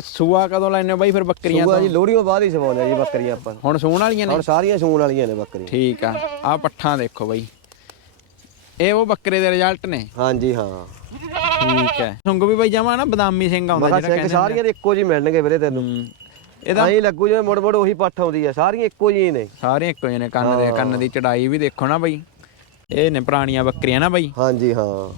ਸੂਆ ਕਦੋਂ ਲੈਣੇ ਬਾਈ ਫਿਰ ਬੱਕਰੀਆਂ ਸੂਆ ਜੀ ਲੋਹੜੀਆਂ ਬਾਅਦ ਹੀ ਸਵਾਉਂਦੇ ਆ ਜੀ ਬੱਕਰੀਆਂ ਆਪਾਂ ਹੁਣ ਸੂਣ ਵਾਲੀਆਂ ਨੇ? ਹੁਣ ਸਾਰੀਆਂ ਸੂਣ ਵਾਲੀਆਂ ਨੇ ਬੱਕਰੀਆਂ। ਠੀਕ ਆ ਆ ਪੱਠਾਂ ਦੇਖੋ ਬਾਈ। ਇਹ ਉਹ ਬੱਕਰੇ ਦੇ ਰਿਜ਼ਲਟ ਨੇ? ਹਾਂਜੀ ਹਾਂ। ਠੀਕ ਹੈ। ਸੁੰਗ ਵੀ ਬਾਈ ਜਮਾ ਨਾ ਬਦਾਮੀ ਸਿੰਘ ਆਉਂਦਾ ਜਿਹੜਾ ਕਹਿੰਦੇ ਸਾਰੀਆਂ ਦੇ ਇੱਕੋ ਜੀ ਮਿਲਣਗੇ ਵੀਰੇ ਤੈਨੂੰ। ਇਹਦਾ ਐਂ ਲੱਗੂ ਜਿਵੇਂ ਮੁੜ ਮੁੜ ਉਹੀ ਪੱਠ ਆਉਂਦੀ ਆ ਸਾਰੀਆਂ ਇੱਕੋ ਜਿਹੀ ਨੇ। ਸਾਰੇ ਇੱਕੋ ਜਿਹੇ ਨੇ ਕੰਨ ਦੇ ਕੰਨ ਦੀ ਚੜਾਈ ਵੀ ਦੇਖੋ ਨਾ ਬਾਈ। ਇਹ ਨੇ ਪੁਰਾਣੀਆਂ ਬੱਕਰੀਆਂ ਨਾ ਬਾਈ। ਹਾਂਜੀ ਹਾਂ।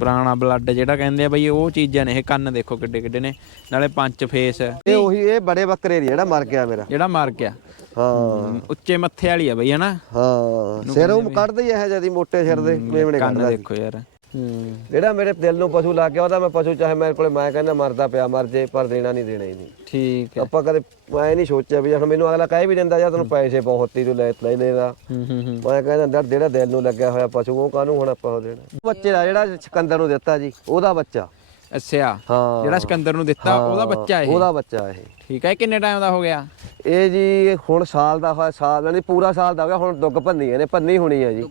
ਪੁਰਾਣਾ ਬਲੱਡ ਜਿਹੜਾ ਕਹਿੰਦੇ ਆ ਬਾਈ ਉਹ ਚੀਜ਼ਾਂ ਨੇ ਇਹ ਕੰਨ ਦੇਖੋ ਕਿੱਡੇ ਕਿੱਡੇ ਨੇ ਨਾਲੇ ਪੰਜ ਫੇਸ ਇਹ ਉਹੀ ਇਹ ਬੜੇ ਬੱਕਰੇ ਦੀ ਜਿਹੜਾ ਮਰ ਗਿਆ ਮੇਰਾ। ਜਿਹੜਾ ਮਰ ਗਿਆ। ਹਾਂ। ਉੱਚੇ ਮੱਥੇ ਵਾਲੀ ਆ ਬਈ ਹਨਾ? ਹਾਂ ਸਿਰ ਉਹ ਕੱਢਦੇ ਹੀ ਇਹ ਜਿਆਦੀ ਮੋਟੇ ਸਿਰ ਦੇ ਮੇਵਣੇ ਕੰਨ ਕੱਢਦਾ ਦੇਖੋ ਯਾਰ। ਹੂੰ ਜਿਹੜਾ ਮੇਰੇ ਦਿਲ ਨੂੰ ਪਸ਼ੂ ਲੱਗ ਗਿਆ ਉਹਦਾ ਮੈਂ ਪਸ਼ੂ ਚਾਹੇ ਮੇਰੇ ਕੋਲੇ ਮੈਂ ਕਹਿੰਦਾ ਮਰਦਾ ਪਿਆ ਮਰ ਜੇ ਪਰ ਦੇਣਾ ਨਹੀਂ ਦੇਣਾ ਹੀ ਨਹੀਂ। ਠੀਕ ਹੈ। ਆਪਾਂ ਕਦੇ ਮੈਂ ਨਹੀਂ ਸੋਚਿਆ ਵੀ ਹੁਣ ਮੈਨੂੰ ਅਗਲਾ ਕਹਿ ਵੀ ਦਿੰਦਾ ਜਾਂ ਤੈਨੂੰ ਪੈਸੇ ਬਹੁਤ ਹੀ ਤੂੰ ਲੈ ਲੈ ਲੈਦਾ ਹੂੰ ਹੂੰ ਹੂੰ। ਮੈਂ ਕਹਿੰਦਾ ਅੰਦਰ ਜਿਹੜਾ ਦਿਲ ਨੂੰ ਲੱਗਿਆ ਹੋਇਆ ਪਸ਼ੂ ਉਹ ਕਾਹਨੂੰ ਹੁਣ ਆਪਾਂ ਉਹ ਦੇਣਾ? ਬੱਚੇ ਦਾ ਜਿਹੜਾ ਸਿਕੰਦਰ ਨੂੰ ਦਿੱਤਾ ਜੀ ਉਹਦਾ ਬੱਚਾ। ਅੱਛਾ। ਹਾਂ। ਜਿਹੜਾ ਸਿਕੰਦਰ ਨੂੰ ਦਿੱਤਾ ਉਹਦਾ ਬੱਚਾ ਇਹ? ਉਹਦਾ ਬੱਚਾ ਇਹ। ਠੀਕ ਹੈ ਕਿੰਨੇ ਟਾਈਮ ਦਾ ਹੋ ਗਿਆ? ਇਹ ਜੀ ਹੁਣ ਸਾਲ ਦਾ ਹੋਇਆ ਸਾਲ ਨਹੀਂ ਪੂਰਾ ਸਾਲ ਦਾ ਹੋ ਗਿਆ ਹੁਣ ਦੁੱਗ ਭੰਨੀ ਇਹਨੇ ਭੰਨੀ ਹੋਣੀ ਹੈ ਜੀ।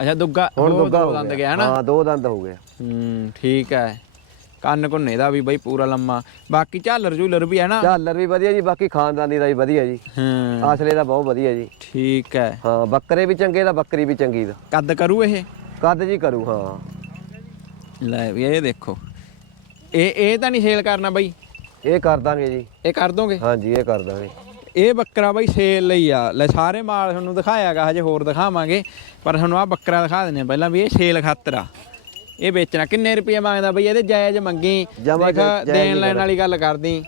ਅੱਛਾ ਦੁੱਗਾ ਹੁਣ ਉਹ ਦੁੱਗਾ ਦੋ ਹੋ ਦੰਦ ਗਿਆ। ਗਿਆ ਨਾ ਹਾਂ ਦੋ ਦੰਦ ਹੋ ਗਏ। ਹੂੰ ਠੀਕ ਹੈ। ਕੰਨ ਕੁੰਨੇ ਦਾ ਵੀ ਬਾਈ ਪੂਰਾ ਲੰਮਾ। ਬਾਕੀ ਝਾਲਰ ਝੂਲਰ ਵੀ ਹੈ ਨਾ? ਝਾਲਰ ਵੀ ਵਧੀਆ ਜੀ ਬਾਕੀ ਖਾਨਦਾਨੀ ਦਾ ਵੀ ਵਧੀਆ ਜੀ। ਹੂੰ। ਆਸਲੇ ਦਾ ਬਹੁਤ ਵਧੀਆ ਜੀ। ਠੀਕ ਹੈ। ਹਾਂ ਬੱਕਰੇ ਵੀ ਚੰਗੇ ਦਾ ਬੱਕਰੀ ਵੀ ਚੰਗੀ ਦਾ। ਕੱਦ ਕਰੂ ਇਹ? ਕੱਦ ਜੀ ਕਰੂ ਹਾਂ। ਲੈ ਵੀ ਇਹ ਦੇਖੋ। ਇਹ ਇਹ ਤਾਂ ਨਹੀਂ ਸੇਲ ਕਰਨਾ ਬਾਈ? ਇਹ ਕਰ ਦਾਂਗੇ ਜੀ। ਇਹ ਕਰ ਦੋਗੇ? ਹਾਂਜੀ ਇਹ ਕਰ ਦਾਂਗੇ। ਇਹ ਬੱਕਰਾ ਬਾਈ ਸੇਲ ਲਈ ਆ। ਲੈ ਸਾਰੇ ਮਾਲ ਤੁਹਾਨੂੰ ਦਿਖਾਇਆਗਾ ਹਜੇ ਹੋਰ ਦਿਖਾਵਾਂਗੇ। ਪਰ ਤੁਹਾਨੂੰ ਆ ਬੱਕਰਾ ਦਿਖਾ ਦਿੰਨੇ ਪਹਿਲਾਂ ਵੀ ਇਹ ਸੇਲ ਖਾਤਰ ਆ। ਇਹ ਵੇਚਣਾ। ਕਿੰਨੇ ਰੁਪਏ ਮੰਗਦਾ ਬਈ? ਇਹਦੇ ਜਾਇਜ਼ ਮੰਗੀ। ਦੇਖ ਦੇਣ ਲੈਣ ਵਾਲੀ ਗੱਲ ਕਰਦੀ।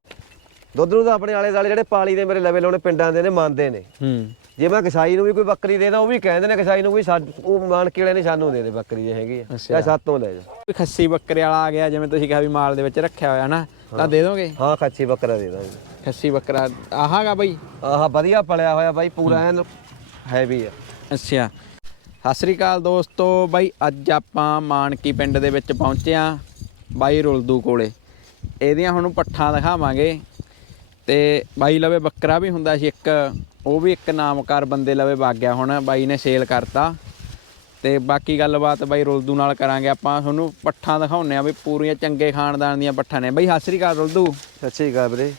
ਦੁੱਧ ਨੂੰ ਤਾਂ ਆਪਣੇ ਆਲੇ ਦੁਆਲੇ ਜਿਹੜੇ ਪਾਲੀ ਦੇ ਮੇਰੇ ਲਵੇ ਲਾਉਣੇ ਪਿੰਡਾਂ ਦੇ ਨੇ ਮੰਨਦੇ ਨੇ। ਹੂੰ। ਜੇ ਮੈਂ ਕਸਾਈ ਨੂੰ ਵੀ ਕੋਈ ਬੱਕਰੀ ਦੇਦਾ ਉਹ ਵੀ ਕਹਿੰਦੇ ਨੇ ਕਸਾਈ ਨੂੰ ਵੀ ਉਹ ਮਾਨਕੇ ਵਾਲੇ ਨੇ ਸਾਨੂੰ ਦੇ ਦੇ ਬੱਕਰੀ ਜੇ ਹੈਗੀ ਆ। ਜਾਂ ਸਾਤੋਂ ਲੈ ਜਾ। ਕੋਈ ਖੱਸੀ ਬੱਕਰੇ ਵਾਲਾ ਆ ਗਿਆ ਜਿਵੇਂ ਤੁਸੀਂ ਕਿਹਾ ਵੀ ਮਾਲ ਦੇ ਵਿੱਚ ਰੱਖਿਆ ਹੋਇਆ ਨਾ ਤਾਂ ਦੇ ਦੋਗੇ? ਹਾਂ ਖੱਚੀ ਬੱਕਰਾ ਦੇ ਦਾਂਗੇ। ਖੱਸੀ ਬੱਕਰਾ ਆਹਾਗਾ ਬਈ? ਆਹ ਵਧੀਆ ਪਲਿਆ ਹੋਇਆ ਬਾਈ ਪੂਰਾ ਐਨ ਹੈਵੀ ਆ। ਅੱਛਾ। ਸਤਿ ਸ੍ਰੀ ਅਕਾਲ ਦੋਸਤੋ ਬਾਈ ਅੱਜ ਆਪਾਂ ਮਾਨਕੀ ਪਿੰਡ ਦੇ ਵਿੱਚ ਪਹੁੰਚੇ ਆ ਬਾਈ ਰੁਲਦੂ ਕੋਲੇ। ਇਹਦੀਆਂ ਹੁਣ ਪੱਠਾਂ ਦਿਖਾਵਾਂਗੇ। ਤੇ ਬਾਈ ਲਵੇ ਬੱਕਰਾ ਵੀ ਹੁੰਦਾ ਸੀ ਇੱਕ ਉਹ ਵੀ ਇੱਕ ਨਾਮਕਾਰ ਬੰਦੇ ਲਵੇ ਵਗ ਗਿਆ ਹੁਣ ਬਾਈ ਨੇ ਸੇਲ ਕਰਤਾ। ਤੇ ਬਾਕੀ ਗੱਲਬਾਤ ਬਾਈ ਰੁਲਦੂ ਨਾਲ ਕਰਾਂਗੇ ਆਪਾਂ। ਤੁਹਾਨੂੰ ਪੱਠਾਂ ਦਿਖਾਉਣੇ ਆ ਵੀ ਪੂਰੀਆਂ ਚੰਗੇ ਖਾਨਦਾਨ ਦੀਆਂ ਪੱਠਾਂ ਨੇ। ਬਾਈ ਸਤਿ ਸ੍ਰੀ ਅਕਾਲ ਰੁਲਦੂ। ਸਤਿ ਸ਼੍ਰੀ ਅਕਾਲ ਵੀਰੇ।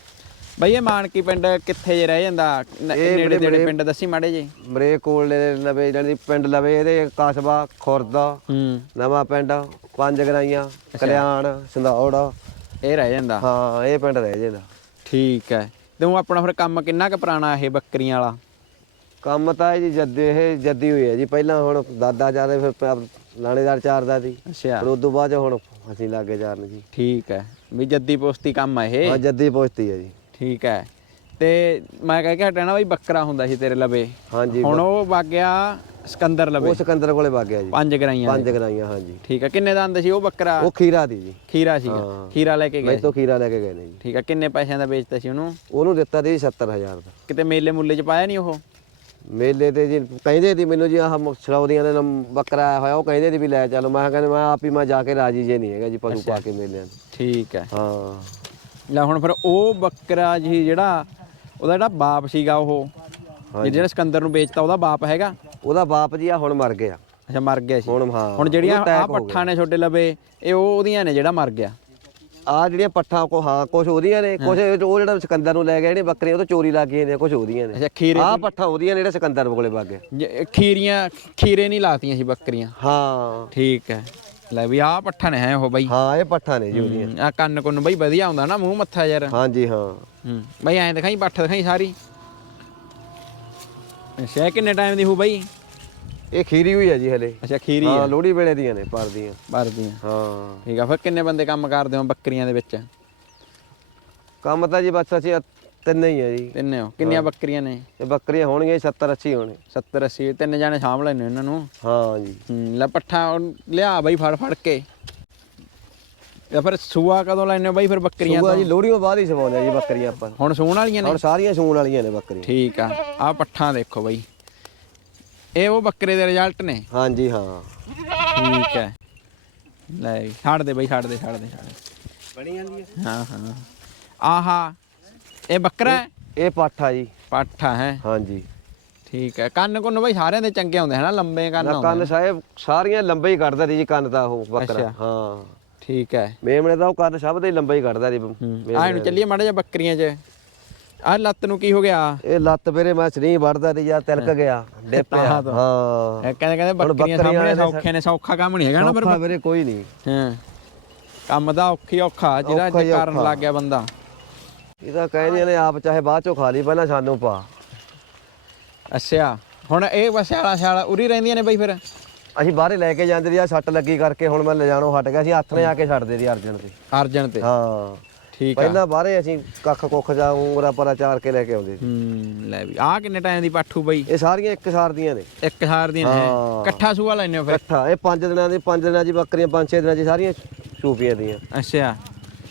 ਬਾਈ ਇਹ ਮਾਨਕੀ ਪਿੰਡ ਕਿੱਥੇ ਜੇ ਰਹਿ ਜਾਂਦਾ? ਨੇੜੇ ਨੇੜੇ ਪਿੰਡ ਦੱਸੀ ਮਾੜੇ ਜੀ। ਮਰੇ ਕੋਲ ਦੇ ਲਵੇ ਜਿਹੜੀ ਪਿੰਡ ਲਵੇ ਇਹਦੇ ਕਸਬਾ ਖੁਰਦਾ ਹੂੰ। ਨਵਾਂ ਪਿੰਡ ਪੰਜ ਗਰਾਈਆਂ ਕਲਿਆਣ ਸੰਧੌੜ। ਇਹ ਰਹਿ ਜਾਂਦਾ। ਹਾਂ ਇਹ ਪਿੰਡ ਰਹਿ ਜਾਂਦਾ। ਠੀਕ ਹੈ। ਤੇ ਉਹ ਆਪਣਾ ਫਿਰ ਕੰਮ ਕਿੰਨਾ ਕੁ ਪੁਰਾਣਾ ਇਹ ਬੱਕਰੀਆਂ ਵਾਲਾ? ਕੰਮ ਤਾਂ ਜੀ ਜਦ ਇਹ ਜੱਦੀ ਹੋਈ ਹੈ ਜੀ। ਪਹਿਲਾਂ ਹੁਣ ਦਾਦਾ ਜਾਦੇ ਫਿਰ ਪ- ਲਾਣੇਦਾਰ ਚਾਰਦਾ ਸੀ। ਅੱਛਾ। ਫਿਰ ਉਦੋਂ ਬਾਅਦ 'ਚ ਹੁਣ ਅਸੀਂ ਲਾਗੇ ਚਾਰਨ ਜੀ। ਠੀਕ ਹੈ। ਵੀ ਜੱਦੀ ਪੋਸਤੀ ਕੰਮ ਹੈ ਇਹ? ਹਾਂ ਜੱਦੀ ਪਹੁੰਚਤੀ ਹੈ ਜੀ। ਠੀਕ ਹੈ। ਤੇ ਮੈਂ ਕਹਿ ਕੇ ਹਟਣਾ ਬਈ ਬੱਕਰਾ ਹੁੰਦਾ ਸੀ ਤੇਰੇ ਲਵੇ। ਹਾਂਜੀ। ਹੁਣ ਉਹ ਵਗ ਗਿਆ ਸਿਕੰਦਰ ਲਵੇ। ਉਹ ਸਿਕੰਦਰ ਕੋਲੇ ਵਗ ਗਿਆ ਜੀ। ਪੰਜ ਗਰਾਈਆਂ ਪੰਜ। ਗਰਾਈਆਂ ਹਾਂਜੀ। ਠੀਕ ਹੈ ਕਿੰਨੇ ਦਾ ਆਂਦਾ ਸੀ ਉਹ ਬੱਕਰਾ? ਉਹ ਖੀਰਾ ਦੀ ਜੀ। ਖੀਰਾ ਹਾਂ। ਖੀਰਾ ਲੈ ਕੇ ਗਏ। ਮੈਂ ਤੋਂ ਖੀਰਾ ਲੈ ਕੇ ਗਏ ਨੇ ਜੀ। ਠੀਕ ਹੈ ਕਿੰਨੇ ਪੈਸਿਆਂ ਦਾ ਵੇਚਤਾ ਸੀ ਉਹਨੂੰ? ਉਹਨੂੰ ਦਿੱਤਾ ਸੀ 70000 ਦਾ। ਕਿਤੇ ਮੇਲੇ ਮੁੱਲੇ 'ਚ ਪਾਇਆ ਨਹੀਂ ਉਹ? ਮੇਲੇ ਤੇ ਜੀ ਕਹਿੰਦੇ ਸੀ ਮੈਨੂੰ ਜੀ ਆਹ ਸਰੌਦੀਆਂ ਦੇ ਬੱਕਰਾ ਆਇਆ ਹੋਇਆ ਉਹ ਕਹਿੰਦੇ ਸੀ ਵੀ ਲੈ ਚੱਲ। ਮੈਂ ਕਿਹਾ ਕਹਿੰਦੇ ਮੈਂ ਆਪ ਹੀ ਮੈਂ ਜਾ ਕੇ ਰਾਜੀ ਜੇ ਨਹੀਂ ਹੈਗਾ ਜੀ ਪਸ਼ੂ ਪਾ ਕੇ ਮੇਲਿਆਂ ਨੂੰ ਠੀਕ ਹੈ ਹਾਂ। ਲੈ ਹੁਣ ਫਿਰ ਉਹ ਬੱਕਰਾ ਜੀ ਜਿਹੜਾ ਉਹਦਾ ਜਿਹੜਾ ਬਾਪ ਸੀਗਾ ਉਹ ਜਿਹੜਾ ਸਿਕੰਦਰ ਨੂੰ ਵੇਚਤਾ ਉਹਦਾ ਬਾਪ ਹੈਗਾ? ਉਹਦਾ ਬਾਪ ਜੀ ਆ ਹੁਣ ਮਰ ਗਿਆ। ਅੱਛਾ ਮਰ ਗਿਆ ਸੀ। ਹੁਣ ਹਾਂ। ਹੁਣ ਜਿਹੜੀਆਂ ਆ ਗਿਆ। ਪੱਠਾਂ ਨੇ ਛੋਟੇ ਲਵੇ ਇਹ ਉਹ ਉਹਦੀਆਂ ਨੇ ਜਿਹੜਾ ਮਰ ਗਿਆ। ਆ ਜਿਹੜੀਆਂ ਪੱਠਾਂ ਕੋ ਹਾਂ ਕੁਝ ਉਹਦੀਆਂ ਨੇ ਕੁਝ ਉਹ ਜਿਹੜਾ ਸਿਕੰਦਰ ਨੂੰ ਲੈ ਗਿਆ ਜਿਹੜੇ ਬੱਕਰੇ ਉਹ ਤੋਂ ਚੋਰੀ ਲੱਗ ਗਈਆਂ ਨੇ ਕੁਝ ਉਹਦੀਆਂ ਨੇ। ਅੱਛਾ ਖੀਰੇ ਆਹ ਪੱਠਾਂ ਉਹਦੀਆਂ ਨੇ ਜਿਹੜੇ ਸਿਕੰਦਰ ਕੋਲੇ ਵਗ ਗਏ। ਜ- ਖੀਰੀਆਂ ਖੀਰੇ ਨਹੀਂ ਲਾਤੀਆਂ ਸੀ ਬੱਕਰੀਆਂ। ਹਾਂ। ਠੀਕ ਹੈ। ਲੈ ਵੀ ਆ ਪੱਠਾਂ ਨੇ ਹੈ ਉਹ ਬਾਈ। ਹਾਂ ਇਹ ਪੱਠਾਂ ਨੇ ਜੀ ਉਹਦੀਆਂ। ਆ ਕੰਨ ਕੁੰਨ ਬਾਈ ਵਧੀਆ ਹੁੰਦਾ ਨਾ ਮੂੰਹ ਮੱਥਾ ਯਾਰ। ਹਾਂਜੀ ਹਾਂ। ਹੂੰ ਬਾਈ ਐਂ ਦਿਖਾਈ ਪੱਠ ਦਿਖਾਈ ਸਾਰੀ। ਅੱਛਾ ਇਹ ਕਿੰਨੇ ਟਾਈਮ ਦੀ ਹੋ ਬਾਈ? ਇਹ ਖੀਰੀ ਹੋਈ ਹੈ ਜੀ ਹਲੇ। ਅੱਛਾ ਖੀਰੀ ਹਾਂ ਆ। ਲੋਹੜੀ ਵੇਲੇ ਦੀਆਂ ਨੇ ਪਰਦੀਆਂ ਭਰਦੀਆਂ ਹਾਂ। ਠੀਕ ਆ ਫਿਰ ਕਿੰਨੇ ਬੰਦੇ ਕੰਮ ਕਰਦੇ ਹੋ ਬੱਕਰੀਆਂ ਦੇ ਵਿੱਚ? ਕੰਮ ਤਾਂ ਜੀ ਬਸ ਅਸੀਂ ਤਿੰਨ ਹੀ ਹੈ ਜੀ। ਤਿੰਨੇ ਹੋ। ਕਿੰਨੀਆਂ ਬੱਕਰੀਆਂ ਨੇ? ਇਹ ਬੱਕਰੀਆਂ ਹੋਣਗੀਆਂ 70 80 ਹੋਣੇ। 70 80 ਤਿੰਨ ਜਾਣੇ ਸਾਂਭ ਲੈਣੇ ਇਹਨਾਂ ਨੂੰ? ਹਾਂ ਜੀ। ਹੂੰ, ਲੈ ਪੱਠਾ ਉਹ ਲਿਆ ਬਾਈ ਫੜ ਫੜ ਕੇ। ਜਾਂ ਫਿਰ ਸੂਆ ਕਦੋਂ ਲੈਣੇ ਬਾਈ ਫਿਰ ਬੱਕਰੀਆਂ ਸੂਆ ਤੋਂ? ਜੀ ਲੋਹੜੀਆਂ ਬਾਅਦ ਹੀ ਸਵਾਉਂਦੇ ਆ ਜੀ ਬੱਕਰੀਆਂ ਆਪਾਂ। ਹੁਣ ਸੂਣ ਵਾਲੀਆਂ ਨੇ? ਹੁਣ ਸਾਰੀਆਂ ਸੂਣ ਵਾਲੀਆਂ ਨੇ ਬੱਕਰੀਆਂ। ਠੀਕ ਆ ਆ ਪੱਠਾਂ ਦੇਖੋ ਬਾਈ। ਇਹ ਉਹ ਬੱਕਰੇ ਦੇ ਰਿਜ਼ਲਟ ਨੇ? ਹਾਂਜੀ ਹਾਂ। ਠੀਕ ਹੈ। ਲੈ ਵੀ, ਛੱਡ ਦੇ ਬਾਈ ਛੱਡ ਦੇ ਛੱਡ ਦੇ ਛੱਡ ਦੇ। ਬਣੀ ਜਾਂਦੀ ਹੈ ਹਾਂ ਹਾਂ। ਆਹਾ ਇਹ ਬੱਕਰਾ ਹੈ? ਇਹ ਪਾਠਾ ਜੀ। ਪੱਠਾ ਹੈ? ਹਾਂਜੀ। ਠੀਕ ਹੈ। ਕੰਨ ਕੁੰਨ ਬਾਈ ਸਾਰਿਆਂ ਦੇ ਚੰਗੇ ਹੁੰਦੇ ਹਨਾ ਲੰਬੇ ਕੰਨ ਨਾ ਹੁੰਦੇ ਕੰਨ ਸਾਹਿਬ ਸਾਰੀਆਂ ਲੰਬੇ ਹੀ ਕੱਢਦਾ ਸੀ ਜੀ ਕੰਨ ਦਾ ਉਹ ਬੱਕਰਾ। ਅੱਛਾ। ਹਾਂ। ਠੀਕ ਹੈ। ਮੇਮਣੇ ਦਾ ਉਹ ਕੰਨ ਸਭ ਦੇ ਲੰਬਾ ਹੀ ਕੱਢਦਾ ਜੀ ਆਹ ਨੂੰ ਚੱਲੀਏ ਮਾੜਾ ਜਿਹਾ ਬੱਕਰੀਆਂ 'ਚ। ਆਹ ਲੱਤ ਨੂੰ ਕੀ ਹੋ ਗਿਆ? ਇਹ ਲੱਤ ਵੀਰੇ ਮੈਂ ਸਰੀਂ ਵੜਦਾ ਤੇ ਯਾਰ ਤਿਲਕ ਗਿਆ। ਡਿੱਪਿਆ ਤਾਂ ਤੋਂ। ਹਾਂ। ਇਹ ਕਹਿੰਦੇ ਕਹਿੰਦੇ ਹੁਣ ਬੱਕਰੀਆਂ ਬੱਕਰੀਆਂ ਸਾਹਮਣੇ ਵਾਲੇ ਸੌਖੇ ਨੇ ਸੌਖਾ ਕੰਮ ਨਹੀਂ ਹੈਗਾ ਨਾ ਪਰ ਔਖਾ ਵੀਰੇ ਕੋਈ ਨਹੀਂ ਹਾਂ। ਕੰਮ ਦਾ ਔਖੀ ਔਖਾ ਜਿਹੜਾ ਔਖਾ ਹੀ ਅੱਜ ਕਰਨ ਔਖਾ। ਲੱਗ ਗਿਆ ਬੰਦਾ। ਇਹ ਤਾਂ ਕਹਿੰਦੇ ਨੇ ਆਪ ਚਾਹੇ ਬਾਅਦ ਚੋਂ ਖਾ ਲਈ ਪਹਿਲਾਂ ਸਾਨੂੰ ਪਾ। ਅੱਛਾ। ਹੁਣ ਇਹ ਵਸਿਆਲਾ ਸਿਆਲਾ ਉਰੀ ਰਹਿੰਦੀਆਂ ਨੇ ਬਈ ਫਿਰ? ਅਸੀਂ ਬਾਹਰੇ ਲੈ ਕੇ ਜਾਂਦੇ ਰਹੀ ਆ ਸੱਟ ਲੱਗੀ ਕਰਕੇ ਹੁਣ ਮੈਂ ਲੈ ਜਾਣੋਂ ਹਟ ਗਿਆ ਸੀ ਹੱਥ ਨੇ ਆ ਕੇ ਛੱਡਦੇ ਸੀ ਅਰਜਨ ਤੇ ਅਰਜਨ ਤੇ? ਹਾਂ। ਠੀਕ ਆ। ਪਹਿਲਾਂ ਬਾਹਰੇ ਅਸੀਂ ਕੱਖ ਕੁੱਖ ਜਾ ਉਂਗਰਾ ਪਰਾ ਚਾਰ ਕੇ ਲੈ ਕੇ ਆਉਂਦੇ ਸੀ। ਹੂੰ ਲੈ ਵੀ ਆਹ ਕਿੰਨੇ ਟਾਈਮ ਦੀ ਪਾਠੂ ਬਈ? ਇਹ ਸਾਰੀਆਂ ਇੱਕ ਸਾਰ ਦੀਆਂ ਨੇ। ਇੱਕ ਹਾਰ ਦੀਆਂ ਨੇ ਹਾਂ। ਇਕੱਠਾ ਸੂਆ ਲੈਨੇ ਹੋ ਫਿਰ? ਇਕੱਠਾ ਇਹ ਪੰਜ ਦਿਨਾਂ ਦੀ ਪੰਜ ਦਿਨਾਂ ਦੀ ਬੱਕਰੀਆਂ ਪੰਜ ਛੇ ਦਿਨਾਂ ਦੀ ਸਾਰੀਆਂ ਚੂਪੀਆਂ ਦੀਆਂ। ਅੱਛਾ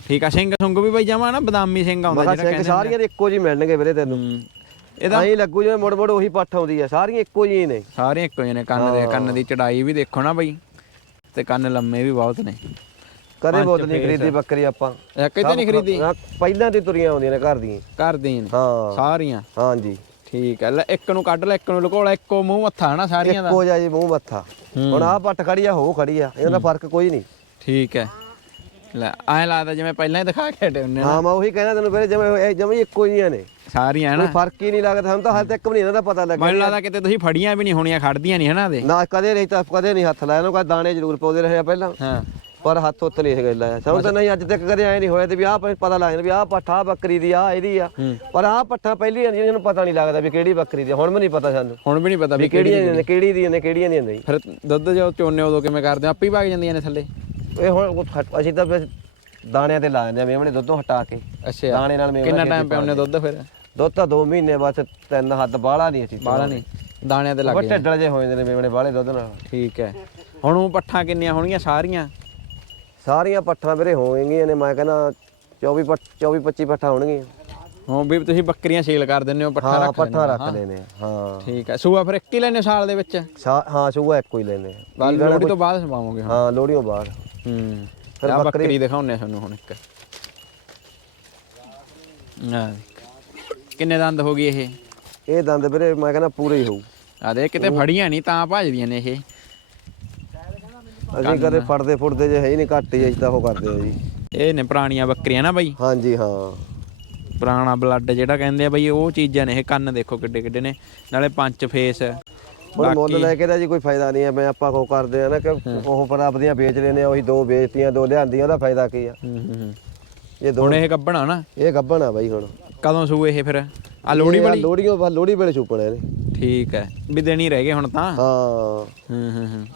ਠੀਕ ਆ ਸਿੰਘ ਸੁੰਗ ਵੀ ਬਈ ਜਮਾ ਨਾ ਬਦਾਮੀ ਸਿੰਘ ਆਉਂਦਾ ਜਿਹੜਾ ਕਿਹਾ ਸਿੰਘ ਸਾਰੀਆਂ ਦੇ ਇੱਕੋ ਜੀ ਮਿਲਣਗੇ ਵੀਰੇ ਤੈਨੂੰ। ਹੂੰ। ਇਹਦਾ? ਐਂ ਲੱਗੂ ਜਿਵੇਂ ਮੁੜ ਮੁੜ ਉਹੀ ਪੱਠ ਆਉਂਦੀ ਆ ਸਾਰੀਆਂ ਇੱਕੋ ਜਿਹੀ ਨੇ। ਸਾਰੇ ਇੱਕੋ ਜਿਹੇ ਨੇ ਕੰਨ ਦੇ ਕੰਨ ਦੀ ਚੜਾਈ ਵੀ ਦੇਖੋ ਨਾ ਬਈ ਤੇ ਕੰਨ ਲੰਮੇ ਵੀ ਬਹੁਤ ਨੇ। ਕਦੇ ਬਹੁਤ ਨਹੀਂ ਖਰੀਦੀ ਬੱਕਰੀ ਆਪਾਂ। ਇਹ ਕਿਤੇ ਨਹੀਂ ਖਰੀਦੀ? ਹਾਂ, ਪਹਿਲਾਂ ਦੀ ਤੁਰੀਆਂ ਆਉਂਦੀਆਂ ਨੇ ਘਰ ਦੀਆਂ। ਘਰ ਦੀਆਂ ਨੇ? ਹਾਂ। ਸਾਰੀਆਂ? ਹਾਂਜੀ। ਠੀਕ ਹੈ ਲੈ ਇੱਕ ਨੂੰ ਕੱਢ ਲੈ ਇੱਕ ਨੂੰ ਲੁਕੋ ਲੈ ਇੱਕੋ ਮੂੰਹ ਮੱਥਾ ਨਾ ਸਾਰੀਆਂ ਦਾ। ਇੱਕੋ ਜਿਹਾ ਜੀ ਮੂੰਹ ਮੱਥਾ। ਹੁਣ ਆਹ ਪੱਟ ਖੜੀ ਆ ਹੋ ਖੜੀ ਆ ਇਹਨਾਂ ਦਾ ਫ਼ਰਕ ਕੋਈ ਨਹੀਂ। ਠੀਕ ਹੈ। ਲੈ ਐਂ ਲੱਗਦਾ ਜਿਵੇਂ ਪਹਿਲਾਂ ਹੀ ਦਿਖਾ ਕੇ ਹਟੇ ਹੁੰਨੇ ਨਾ। ਹਾਂ ਮੈਂ ਉਹੀ ਕਹਿਣਾ ਤੈਨੂੰ ਵੀਰੇ ਜਿਵੇਂ ਇਹ ਜਿਵੇਂ ਇੱਕੋ ਜਿਹੀਆਂ ਨੇ। ਸਾਰੀਆਂ ਕੋਈ ਫ਼ਰਕ ਹੀ ਨਹੀਂ ਲੱਗਦਾ ਸਾਨੂੰ ਤਾਂ ਹਾਲੇ ਤੱਕ ਵੀ ਨਹੀਂ ਇਹਨਾਂ ਦਾ ਪਤਾ ਲੱਗਿਆ। ਮੈਨੂੰ ਲੱਗਦਾ ਕਿਤੇ ਤੁਸੀਂ ਫੜੀਆਂ ਵੀ ਨਹੀਂ ਹੋਣੀਆਂ ਖੜਦੀਆਂ ਨਹੀਂ ਹਨਾ ਦੇ। ਨਾ ਕਦੇ ਨਹੀਂ ਤਾਂ ਕਦੇ ਨਹੀਂ ਹੱਥ ਲਾਇਆ ਇਹਨੂੰ ਕਦੇ ਦਾਣੇ ਜ਼ਰੂਰ ਪਾਉਂਦੇ ਰਹੇ ਆ ਪਹਿਲਾਂ। ਹਾਂ। ਪਰ ਹੱਥ ਉੱਤ ਨਹੀਂ ਇਹ ਲਾਇਆ। ਸਾਨੂੰ ਤਾਂ ਨਹੀਂ ਅੱਜ ਤੱਕ ਕਦੇ ਆਏ ਨਹੀਂ ਹੋਇਆ ਤੇ ਵੀ ਆਹ ਪਤਾ ਲੱਗ ਜਾਂਦਾ ਵੀ ਆਹ ਪੱਠਾ ਬੱਕਰੀ ਦੀ ਆ ਇਹਦੀ ਆ। ਪਰ ਆਹ ਪੱਠਾ ਪਹਿਲੀ ਆਂਦੀ ਜਿਹਨੂੰ ਪਤਾ ਨਹੀਂ ਲੱਗਦਾ ਵੀ ਕਿਹੜੀ ਬੱਕਰੀ ਦੀ ਆ। ਹੁਣ ਵੀ ਨਹੀਂ ਪਤਾ ਸਾਨੂੰ। ਹੁਣ ਵੀ ਨਹੀਂ ਪਤਾ ਵੀ ਵੀ ਕਿਹੜੀਆਂ ਨੇ ਕਿਹੜੀ ਦੀਆਂ ਨੇ ਕਿਹੜੀਆਂ ਦੀਆਂ ਨਹੀਂ ਫਿਰ ਦੁੱਧ ਜੋ ਚੋਨੇ ਉਦੋਂ ਕਿਵੇਂ ਕਰਦੇ ਆ? ਆਪੇ ਹੀ ਵਗ ਜਾਂਦੀਆਂ ਨੇ ਥੱਲੇ। ਇਹ ਹੁਣ ਉਹ ਹਟ- ਅਸੀਂ ਤਾਂ ਫਿਰ ਦਾਣਿਆਂ ਤੇ ਲਾ ਦਿੰਦੇ ਆ ਮੇਮਣੇ ਦੁੱਧੋਂ ਹਟਾ ਕੇ। ਅੱਛਾ। ਦਾਣੇ ਨਾਲ ਮੇਮਣਾ ਕਿੰਨਾ ਟਾਈਮ ਪਿਆਉਨੇ ਦੁੱਧ ਫਿਰ? ਦੁੱਧ ਤਾਂ 2 ਮਹੀਨੇ ਬਸ ਤਿੰਨ ਹੱਦ ਬਾਹਲਾ ਨਹੀਂ ਅਸੀਂ ਬਾਹਲਾ ਨਹੀਂ ਦਾਣਿਆਂ ਤੇ ਲੱਗ ਜਾਂਦੇ ਢੱਡਲ ਜੇ ਹੋ ਜਾਂਦੇ ਨੇ ਮੇਮਣੇ ਬਾਹਲੇ ਦੁੱਧ ਨਾਲ। ਠੀਕ ਹੈ। ਹੁਣ ਉਹ ਪੱਠਾਂ ਕਿੰਨੀਆਂ ਹੋਣਗੀਆਂ ਸਾਰੀਆਂ? ਸਾਰੀਆਂ ਪੱਠਾਂ ਵੀਰੇ ਹੋਣਗੀਆਂ ਨੇ ਮੈਂ ਕਹਿੰਦਾ 24 ਪੱਠ 24 25 ਪੱਠਾਂ ਹੋਣਗੀਆਂ। ਹੁਣ ਵੀ ਤੁਸੀਂ ਬੱਕਰੀਆਂ ਸੇਲ ਕਰ ਦਿੰਦੇ ਹੋ ਪੱਠਾ ਹਾਂ ਰੱਖ ਪੱਠਾਂ ਰੱਖ। ਲੈਨੇ ਆ ਹਾਂ ਠੀਕ ਹੈ। ਸੂਆ ਫਿਰ ਇੱਕ ਹੀ ਲੈਣੇ ਸਾਲ ਦੇ ਵਿੱਚ? ਸਾ- ਹਾਂ ਸੂਆ ਇੱਕੋ ਹੀ ਲੈਨੇ ਆ ਬਾਅਦ ਲੋੜੀ ਤੋਂ ਬਾਅਦ ਸਵਾਵਾਂਗੇ ਹੁਣ। ਹਾਂ ਲੋੜੀਆਂ ਬਾਹਰ ਹੂੰ। ਫਿਰ ਆ ਬੱਕਰੀ- ਦਿਖਾਉਣੇ ਤੁਹਾਨੂੰ ਹੁਣ ਇੱਕ। ਕਿੰਨੇ ਦੰਦ ਹੋ ਗਈ ਇਹ? ਇਹ ਦੰਦ ਵੀਰੇ ਮੈਂ ਕਹਿੰਦਾ ਪੂਰੇ ਹੀ ਹੋਊ। ਆ ਦੇ ਕਿਤੇ ਫੜੀਆਂ ਨਹੀਂ ਤਾਂ ਭੱਜਦੀਆਂ ਨੇ ਇਹ। ਅਸੀਂ ਕਦੇ ਫੜਦੇ ਫੁੜਦੇ ਜੇ ਹੈ ਹੀ ਨਹੀਂ ਘੱਟ ਹੀ ਅਸੀਂ ਤਾਂ ਉਹ ਕਰਦੇ ਆ ਜੀ। ਇਹ ਨੇ ਪੁਰਾਣੀਆਂ ਬੱਕਰੀਆਂ ਨਾ ਬਾਈ? ਹਾਂਜੀ ਹਾਂ। ਪੁਰਾਣਾ ਬਲੱਡ ਜਿਹੜਾ ਕਹਿੰਦੇ ਆ ਬਈ ਉਹ ਚੀਜ਼ਾਂ ਨੇ ਇਹ ਕੰਨ ਦੇਖੋ ਕਿੱਡੇ ਕਿੱਡੇ ਨੇ। ਨਾਲੇ ਪੰਜ ਫੇਸ। ਹੁਣ ਮੁੱਲ ਲੈ ਕੇ ਤਾਂ ਜੀ ਕੋਈ ਫਾਇਦਾ ਨਹੀਂ ਹੈ ਮੈਂ ਆਪਾਂ ਕੋ ਕਰਦੇ ਆ ਨਾ ਕਿ ਉਹ ਪਰ ਆਪਦੀਆਂ ਵੇਚ ਲੈਨੇ ਆ ਉਹੀ ਦੋ ਵੇਚਤੀਆਂ ਦੋ ਲਿਆਂਦੀਆਂ ਉਹਦਾ ਫਾਇਦਾ ਕੀ ਆ? ਇਹ ਦੋ ਹੁਣ ਇਹ ਗੱਬਣਾ ਨਾ? ਇਹ ਗੱਬਣ ਆ ਬਾਈ ਹੁਣ। ਕਦੋਂ ਸੂ ਇਹ ਫਿਰ? ਆ ਲੋੜੀ ਆ ਵਾਲੀ? ਲੋੜੀਆਂ ਬਸ ਲੋੜੀ ਵੇਲੇ ਛੁਪਣੇ ਨੇ। ਠੀਕ ਹੈ। ਵੀ ਦੇਣੀ ਰਹਿ ਗਏ ਹੁਣ ਤਾਂ? ਹਾਂ। ਹੂੰ ਹੂੰ ਹੂੰ।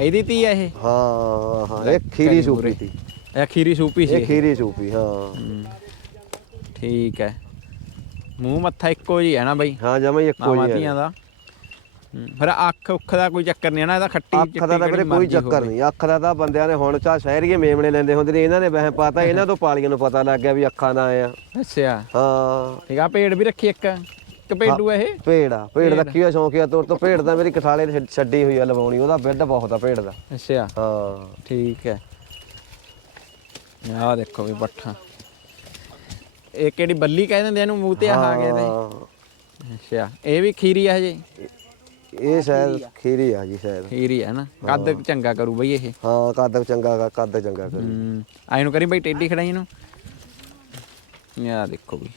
ਇਹਦੀ ਤੀ ਆ ਇਹ? ਹਾਂ ਹਾਂ। ਇਹ ਖੀਰੀ ਸੂਪੀ ਸੀ। ਇਹ ਖੀਰੀ ਸੂਪੀ ਸੀ ਇਹ। ਖੀਰੀ ਸੂਪੀ ਹਾਂ। ਠੀਕ ਹੈ। ਮੂੰਹ ਮੱਥਾ ਇੱਕੋ ਜੀ ਹੈ ਨਾ ਬਾਈ? ਹਾਂ ਜਮਾ ਹੀ ਇੱਕੋ ਮਾਵਾਂ ਹੀ। ਧੀਆਂ ਦਾ। ਫਿਰ ਅੱਖ ਉੱਖ ਦਾ ਕੋਈ ਚੱਕਰ ਨਹੀਂ ਨਾ ਇਹਦਾ ਖੱਟੀ ਅੱਖ ਦਾ ਤਾਂ ਵੀਰੇ ਕੋਈ ਚੱਕਰ। ਨਹੀਂ ਅੱਖ ਦਾ ਤਾਂ ਬੰਦਿਆਂ ਨੇ ਹੁਣ ਚਾ ਸ਼ਹਿਰੀਏ ਮੇਮਣੇ ਲੈਂਦੇ ਹੁੰਦੇ ਨੇ ਇਹਨਾਂ ਨੇ ਵਹਿਮ ਪਾਤਾ ਇਹਨਾਂ ਤੋਂ ਪਾਲੀਆਂ ਨੂੰ ਪਤਾ ਲੱਗ ਗਿਆ ਵੀ ਅੱਖਾਂ ਦਾ ਆਏ ਆ। ਅੱਛਾ। ਹਾਂ। ਠੀਕ ਆ ਪੇੜ ਵੀ ਰੱਖੀ ਇੱਕ ਕਿ ਪੇਡੂ ਆ ਇਹ? ਭੇਡ ਆ ਭੇਡ ਰੱਖੀ ਹੋਇਆ ਸ਼ੌਂਕੀਆ ਤੌਰ ਤੋਂ ਭੇਡ ਤਾਂ ਮੇਰੀ ਕਠਾਲੇ ਤੇ ਛੱਡ- ਹੋਈ ਆ ਲਵਾਉਣੀ ਉਹਦਾ ਬਿੱਡ ਬਹੁਤ ਆ ਭੇਡ ਦਾ। ਅੱਛਾ। ਹਾਂ। ਠੀਕ ਹੈ। ਆਹ ਦੇਖੋ ਵੀ ਪੱਠਾ। ਇਹ ਕਿਹੜੀ ਬੱਲੀ ਕਹਿ ਦਿੰਦੇ ਆ ਇਹਨੂੰ ਮੂੰਹ ਤੇ ਆ ਗਿਆ ਤੇ। ਅੱਛਾ ਇਹ ਵੀ ਖੀਰੀ ਆ ਹਜੇ? ਇਹ ਸ਼ਾਇਦ ਖੀਰੀ ਆ। ਜੀ ਸ਼ਾਇਦ। ਖੀਰੀ ਆ ਨਾ। ਕੱਦ ਚੰਗਾ ਕਰੂ ਬਈ ਇਹ। ਹਾਂ ਕੱਦ ਚੰਗਾ ਗਾ, ਕੱਦ ਚੰਗਾ ਕਰ। ਹੂੰ। ਨੂੰ ਕਰੀ ਬਈ ਟੇਢੀ ਖੜਾਈ ਇਹਨੂੰ ਆਹ ਦੇਖੋ ਵੀ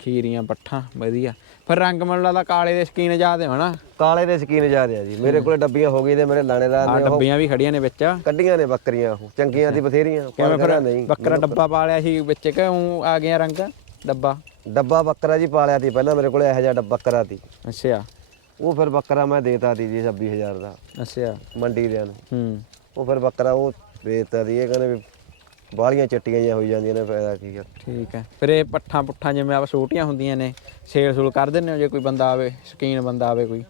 ਖੀਰੀਆਂ ਪੱਠਾਂ ਵਧੀਆ। ਫਿਰ ਰੰਗ ਮੈਨੂੰ ਲੱਗਦਾ ਕਾਲੇ ਦੇ ਸਕੀਨ ਜ਼ਿਆਦੇ ਹਨਾ। ਕਾਲੇ ਦੇ ਸਕੀਨ ਜਾ ਰਿਹਾ ਜੀ। ਮੇਰੇ ਕੋਲੇ ਡੱਬੀਆਂ ਹੋ ਗਈ ਤੇ ਮੇਰੇ ਲਾਣੇਦਾਰ ਆ ਨੇ ਉਹ ਡੱਬੀਆਂ ਵੀ ਖੜੀਆਂ ਨੇ ਵਿੱਚ। ਕੱਢੀਆਂ ਨੇ ਬੱਕਰੀਆਂ ਉਹ। ਚੰਗੀਆਂ ਦੀ ਬਥੇਰੀਆਂ। ਕਿਵੇਂ ਫਿਰ ਨਹੀਂ। ਬੱਕਰਾ ਡੱਬਾ ਪਾ ਲਿਆ ਸੀ ਵਿੱਚ ਕਿ ਊਂ ਆ ਗਿਆ ਰੰਗ? ਡੱਬਾ। ਡੱਬਾ ਬੱਕਰਾ ਜੀ ਪਾਲਿਆ ਸੀ ਪਹਿਲਾਂ ਮੇਰੇ ਕੋਲੇ ਇਹੋ ਜਿਹਾ ਡੱਬਾ ਬੱਕਰਾ ਸੀ। ਅੱਛਾ। ਉਹ ਫਿਰ ਬੱਕਰਾ ਮੈਂ ਦੇਤਾ ਸੀ ਜੀ 26000 ਦਾ। ਅੱਛਾ। ਮੰਡੀ ਦੇ ਨੂੰ। ਹੂੰ। ਉਹ ਫਿਰ ਬੱਕਰਾ ਉਹ ਵੇਚਤਾ ਸੀ। ਇਹ ਕਹਿੰਦੇ ਵੀ ਬਾਹਲੀਆਂ ਚੱਟੀਆਂ ਜਿਹੀਆਂ ਹੋਈ ਜਾਂਦੀਆਂ ਨੇ ਫਾਇਦਾ ਕੀ ਆ। ਠੀਕ ਹੈ। ਫਿਰ ਇਹ ਪੱਠਾਂ ਪੁੱਠਾਂ ਜਿਵੇਂ ਆ ਛੋਟੀਆਂ ਹੁੰਦੀਆਂ ਨੇ ਸੇਲ ਸੂਲ ਕਰ ਦਿੰਦੇ ਹੋ ਜੇ ਕੋਈ ਬੰਦਾ ਆਵੇ ਸ਼ਕੀਨ ਬੰਦਾ ਆਵੇ ਕੋਈ?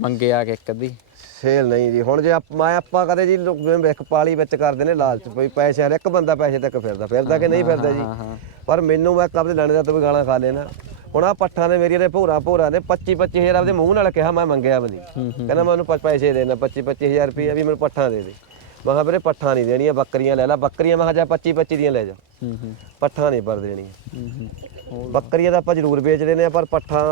ਮੰਗੇ ਆ ਕੇ ਇੱਕ ਅੱਧੀ। ਸੇਲ ਨਹੀਂ ਜੀ। ਹੁਣ ਜੇ ਆਪ- ਮੈਂ ਆਪਾਂ ਕਦੇ ਜੀ ਲੋਕ ਜਿਵੇਂ ਇੱਕ ਪਾਲੀ ਵਿੱਚ ਕਰਦੇ ਨੇ ਲਾਲਚ ਵੀ ਪੈਸੇ ਹਰ ਇੱਕ ਬੰਦਾ ਪੈਸੇ ਤੱਕ ਫਿਰਦਾ। ਫਿਰਦਾ ਕਿ ਨਹੀਂ ਫਿਰਦਾ ਜੀ। ਹਾਂ ਪਰ ਮੈਨੂੰ ਮੈਂ ਕਦੇ ਲੈਣੇ ਦਾ ਤੋਂ ਗਾਲਾਂ ਖਾ ਲੈਣਾ। ਹੁਣ ਆ ਪੱਠਾਂ ਦੇ ਮੇਰੀ ਨੇ ਭੋਰਾ ਭੋਰਾ ਨੇ 25 25000 ਆਪਦੇ ਮੂੰਹ ਨਾਲ ਕਿਹਾ ਮੈਂ ਮੰਗਿਆ ਵੀ ਨਹੀਂ। ਕਹਿੰਦਾ ਮੈਂ ਉਹਨੂੰ ਪੈਸੇ ਦੇਣਾ 25 25000 ਰੁਪਏ ਵੀ ਮੈਨੂੰ ਪੱਠਾਂ ਦੇ ਦੇ। ਮੈਂ ਕਿਹਾ ਵੀਰੇ ਪੱਠਾਂ ਨਹੀਂ ਦੇਣੀਆਂ ਬੱਕਰੀਆਂ ਲੈ ਲੈ ਬੱਕਰੀਆਂ ਮੈਂ ਕਿਹਾ ਜਾ 25 25 ਦੀਆਂ ਲੈ ਜਾ। ਪੱਠਾਂ ਨਹੀਂ ਪਰ ਦੇਣੀਆਂ। ਬੱਕਰੀਆਂ ਤਾਂ ਆਪਾਂ ਜ਼ਰੂਰ ਵੇਚ ਲੈਨੇ ਆ ਪਰ ਪੱਠਾਂ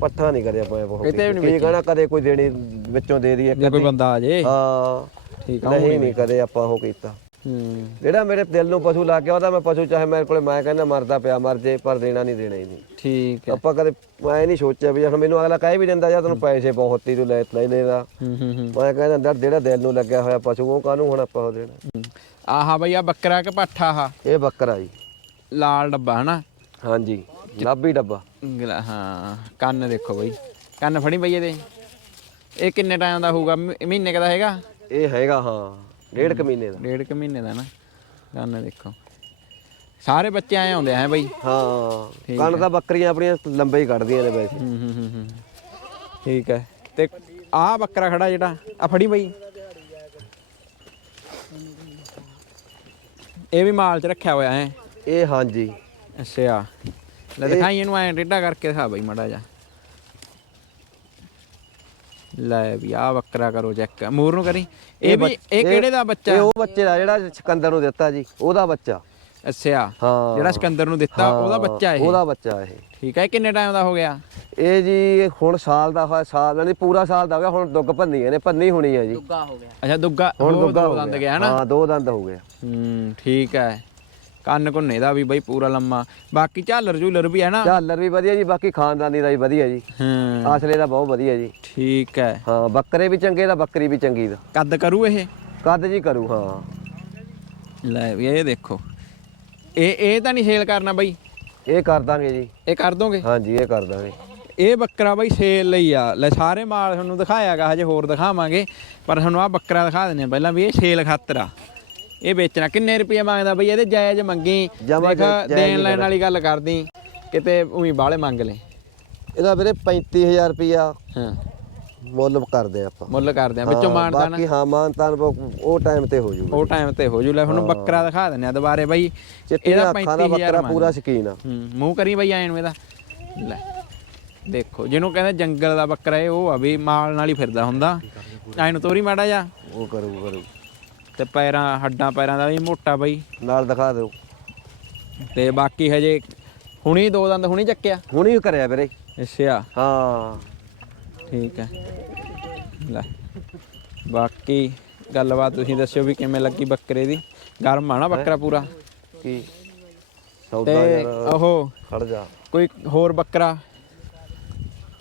ਪੱਠਾਂ ਨਹੀਂ ਕਰਿਆ ਪਾਇਆ ਬਹੁਤ ਕੀ ਕਹਣਾ ਕਦੇ ਕੋਈ ਦੇਣੀ ਵਿੱਚੋਂ ਦੇ ਦਈਏ ਕੋਈ ਬੰਦਾ ਆ ਜੇ। ਹਾਂ। ਠੀਕ ਆ ਨਹੀਂ ਨਹੀਂ ਕਦੇ ਆਪਾਂ ਉਹ ਕੀਤਾ। ਹੂੰ। ਜਿਹੜਾ ਮੇਰੇ ਦਿਲ ਨੂੰ ਪਸ਼ੂ ਲੱਗ ਗਿਆ ਉਹਦਾ ਮੈਂ ਪਸ਼ੂ ਚਾਹੇ ਮੇਰੇ ਕੋਲੇ ਮੈਂ ਕਹਿੰਦਾ ਮਰਦਾ ਪਿਆ ਮਰ ਜੇ ਪਰ ਦੇਣਾ ਨਹੀਂ ਦੇਣਾ ਹੀ ਨਹੀਂ। ਠੀਕ ਹੈ। ਆਪਾਂ ਕਦੇ ਮੈਂ ਨਹੀਂ ਸੋਚਿਆ ਵੀ ਹੁਣ ਮੈਨੂੰ ਅਗਲਾ ਕਹਿ ਵੀ ਦਿੰਦਾ ਜਾਂ ਤੈਨੂੰ ਪੈਸੇ ਬਹੁਤ ਹੀ ਤੂੰ ਲੈ ਲੈ ਲੈਦਾ ਹੂੰ ਹੂੰ ਹੂੰ। ਮੈਂ ਕਹਿੰਦਾ ਅੰਦਰ ਜਿਹੜਾ ਦਿਲ ਨੂੰ ਲੱਗਿਆ ਹੋਇਆ ਪਸ਼ੂ ਉਹ ਕਾਹਨੂੰ ਹੁਣ ਆਪਾਂ ਉਹ ਦੇਣਾ? ਹੂੰ। ਆਹਾ ਬਈ ਆ ਬੱਕਰਾ ਕਿ ਪੱਠਾ ਆਹ? ਇਹ ਬੱਕਰਾ ਜੀ। ਲਾਲ ਡੱਬਾ ਹਨਾ? ਹਾਂਜੀ ਨਾਭੀ ਡੱਬਾ। ਗਲਾ- ਹਾਂ ਕੰਨ ਦੇਖੋ ਬਈ। ਕੰਨ ਫੜੀ ਬਈ ਇਹਦੇ। ਇਹ ਕਿੰਨੇ ਟਾਈਮ ਦਾ ਹੋਊਗਾ? ਮਹੀ- ਮਹੀਨੇ ਕੁ ਦਾ ਹੈਗਾ? ਇਹ ਹੈਗਾ ਹਾਂ। ਡੇਢ ਕੁ ਮਹੀਨੇ ਦਾ। ਡੇਢ ਕੁ ਮਹੀਨੇ ਦਾ ਨਾ। ਕੰਨ ਦੇਖੋ। ਸਾਰੇ ਬੱਚੇ ਆਏ ਆਉਂਦੇ ਆ ਬਈ? ਹਾਂ ਕੰਨ ਤਾਂ ਬੱਕਰੀਆਂ ਆਪਣੀਆਂ ਲੰਬੇ ਹੀ ਕੱਢਦੀਆਂ ਨੇ ਵੈਸੇ। ਹੂੰ ਹੂੰ ਹੂੰ ਹੂੰ। ਠੀਕ ਹੈ। ਤੇ ਆਹ ਬੱਕਰਾ ਖੜਾ ਜਿਹੜਾ ਆ ਫੜੀ ਬਈ। ਇਹ ਵੀ ਮਾਲ 'ਚ ਰੱਖਿਆ ਹੋਇਆ ਹੈ? ਇਹ ਹਾਂਜੀ। ਅੱਛਾ। ਲੈ ਦਿਖਾਈ ਇਹਨੂੰ ਐਂ ਟੇਢਾ ਕਰਕੇ ਦਿਖਾ ਬਈ ਮੜਾ ਜਾ ਲੈ ਵੀ ਆ ਬੱਕਰਾ ਕਰੋ ਚੈੱਕ ਮੂਰ ਨੂੰ ਕਰੀ? ਇਹ ਵੀ ਇਹ ਕਿਹੜੇ ਦਾ ਬੱਚਾ? ਇਹ ਉਹ ਬੱਚੇ ਦਾ ਜਿਹੜਾ ਸਿਕੰਦਰ ਨੂੰ ਦਿੱਤਾ ਜੀ ਉਹਦਾ ਬੱਚਾ। ਅੱਛਾ ਹਾਂ। ਜਿਹੜਾ ਸਿਕੰਦਰ ਨੂੰ ਦਿੱਤਾ ਉਹਦਾ ਬੱਚਾ ਇਹ? ਉਹਦਾ ਬੱਚਾ ਇਹ। ਠੀਕ ਹੈ ਕਿੰਨੇ ਟਾਈਮ ਦਾ ਹੋ ਗਿਆ? ਇਹ ਜੀ ਹੁਣ ਸਾਲ ਦਾ ਹੋਇਆ ਸਾਲ ਨਹੀਂ ਪੂਰਾ ਸਾਲ ਦਾ ਹੋ ਗਿਆ ਹੁਣ ਦੁੱਗ ਭੰਨੀ ਇਹਨੇ ਭੰਨੀ ਹੋਣੀ ਹੈ ਜੀ। ਅੱਛਾ ਦੁੱਗਾ ਹੁਣ ਦੁੱਗਾ ਦੋ ਹੋ ਦੰਦ ਗਿਆ। ਹਨਾ? ਹਾਂ ਦੋ ਦੰਦ ਹੋ ਗਿਆ ਹੂੰ ਠੀਕ ਹੈ। ਕੰਨ ਘੁੰਨੇ ਦਾ ਵੀ ਬਈ ਪੂਰਾ ਲੰਮਾ। ਬਾਕੀ ਝਾਲਰ ਝੂਲਰ ਵੀ ਹੈ ਨਾ? ਝਾਲਰ ਵੀ ਵਧੀਆ ਜੀ ਬਾਕੀ ਖਾਨਦਾਨੀ ਦਾ ਵੀ ਵਧੀਆ ਜੀ। ਹੂੰ। ਆਸਲੇ ਦਾ ਬਹੁਤ ਵਧੀਆ ਜੀ। ਠੀਕ ਹੈ। ਹਾਂ ਬੱਕਰੇ ਵੀ ਚੰਗੇ ਦਾ ਬੱਕਰੀ ਵੀ ਚੰਗੀ ਦਾ। ਕੱਦ ਕਰੂ ਇਹ? ਕੱਦ ਜੀ ਕਰੂ ਹਾਂ। ਲੈ ਵੀ ਇਹ ਦੇਖੋ। ਇਹ ਇਹ ਤਾਂ ਨਹੀਂ ਸੇਲ ਕਰਨਾ ਬਈ? ਇਹ ਕਰ ਦਾਂਗੇ ਜੀ। ਇਹ ਕਰ ਦੋਗੇ? ਹਾਂਜੀ ਇਹ ਕਰ ਦਾਂਗੇ। ਇਹ ਬੱਕਰਾ ਬਈ ਸੇਲ ਲਈ ਆ। ਲੈ ਸਾਰੇ ਮਾਲ ਤੁਹਾਨੂੰ ਦਿਖਾਇਆਗਾ ਹਜੇ ਹੋਰ ਦਿਖਾਵਾਂਗੇ। ਪਰ ਤੁਹਾਨੂੰ ਆ ਬੱਕਰਾ ਦਿਖਾ ਦਿੰਨੇ ਆ ਪਹਿਲਾਂ ਵੀ ਇਹ ਸੇਲ ਖਾਤਰ ਆ। ਇਹ ਵੇਚਣਾ। ਕਿੰਨੇ ਰੁਪਏ ਮੰਗਦਾ ਬਈ? ਇਹਦੇ ਜਾਇਜ਼ ਮੰਗੀ। ਜਮਾਂ ਦੇਖ ਜਾਇਜ਼ ਦੇਣ ਲੈਣ ਵਾਲੀ ਗੱਲ ਕਰਦੀ। ਕਿਤੇ ਉਹੀ ਬਾਹਲੇ ਮੰਗ ਲੈ। ਇਹਦਾ ਵੀਰੇ 35000 ਰੁਪਿਆ ਹਾਂ। ਮੁੱਲ ਕਰਦੇ ਆਪਾਂ। ਮੁੱਲ ਕਰਦੇ ਆ। ਵਿੱਚੋਂ ਹਾਂ, ਮਾਨਦਾਨ ਬਾਕੀ ਹਾਂ ਮਾਨਤਾਨ ਉਹ ਟਾਈਮ ਤੇ ਹੋ ਜੂਗਾ। ਉਹ ਟਾਈਮ ਤੇ ਹੋ ਜੂ ਲੈ ਤੁਹਾਨੂੰ ਬੱਕਰਾ ਦਿਖਾ ਦਿੰਨੇ ਆ ਦੁਬਾਰੇ ਬਈ। ਚਿੱਟੀਆਂ ਅੱਖਾਂ ਦਾ 35000 ਬੱਕਰਾ। ਪੂਰਾ ਸ਼ਕੀਨ ਆ। ਹੂੰ ਮੂੰਹ ਕਰੀ ਬਈ ਐਨ ਨੂੰ ਇਹਦਾ। ਲੈ ਦੇਖੋ ਜਿਹਨੂੰ ਕਹਿੰਦੇ ਜੰਗਲ ਦਾ ਬੱਕਰਾ ਇਹ ਉਹ ਆ ਵੀ ਮਾਲ ਨਾਲ ਹੀ ਫਿਰਦਾ ਹੁੰਦਾ। ਨੂੰ ਤੋਰੀ ਮਾੜਾ ਜਾ ਉਹ ਕਰੂ ਕਰੂ। ਤੇ ਪੈਰਾਂ ਹੱਡਾਂ ਪੈਰਾਂ ਦਾ ਵੀ ਮੋਟਾ ਬਈ। ਨਾਲ ਦਿਖਾ ਦਿਓ। ਤੇ ਬਾਕੀ ਹਜੇ ਹੁਣੀ ਦੋ ਦੰਦ ਹੁਣੀ ਚੱਕਿਆ? ਹੁਣੀ ਕਰਿਆ ਵੀਰੇ। ਅੱਛਾ। ਹਾਂ। ਠੀਕ ਹੈ। ਲੈ ਬਾਕੀ ਗੱਲਬਾਤ ਤੁਸੀਂ ਦੱਸਿਓ ਵੀ ਕਿਵੇਂ ਲੱਗੀ ਬੱਕਰੇ ਦੀ। ਗਰਮ ਆ ਨਾ ਬੱਕਰਾ ਪੂਰਾ। ਕੀ? ਤੇ ਸੌਦਾ ਯਾਰ। ਉਹ ਖੜ ਜਾ। ਕੋਈ ਹੋਰ ਬੱਕਰਾ?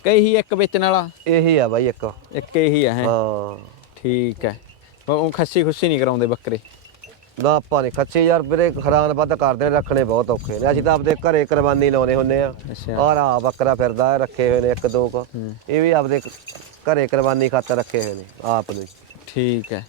ਕਈ ਹੀ ਇੱਕ ਵੇਚਣ ਵਾਲਾ? ਇਹੀ ਆ ਬਾਈ ਇੱਕ। ਇੱਕ ਇਹੀ ਹੈ ਹੈਂ? ਹਾਂ। ਠੀਕ ਹੈ। ਉਹ ਖੱਸੀ ਖੁੱਸੀ ਨਹੀਂ ਕਰਾਉਂਦੇ ਬੱਕਰੇ। ਨਾ ਆਪਾਂ ਨੇ ਖੱਚੇ ਯਾਰ ਵੀਰੇ ਖਰਾਨ ਵੱਧ ਕਰਦੇ ਨੇ ਰੱਖਣੇ ਬਹੁਤ ਔਖੇ ਨੇ। ਅਸੀਂ ਤਾਂ ਆਪਦੇ ਘਰੇ ਕੁਰਬਾਨੀ ਲਾਉਨੇ ਹੁੰਨੇ ਆ। ਅੱਛਾ। ਆਹ ਰਾ ਬੱਕਰਾ ਫਿਰਦਾ ਹੈ, ਰੱਖੇ ਹੋਏ ਨੇ ਇੱਕ ਦੋ ਕੁ। ਇਹ ਵੀ ਆਪਦੇ ਘਰੇ ਕੁਰਬਾਨੀ ਖਾਤਰ ਰੱਖੇ ਹੋਏ ਨੇ ਆਪ ਨੂੰ। ਠੀਕ ਹੈ।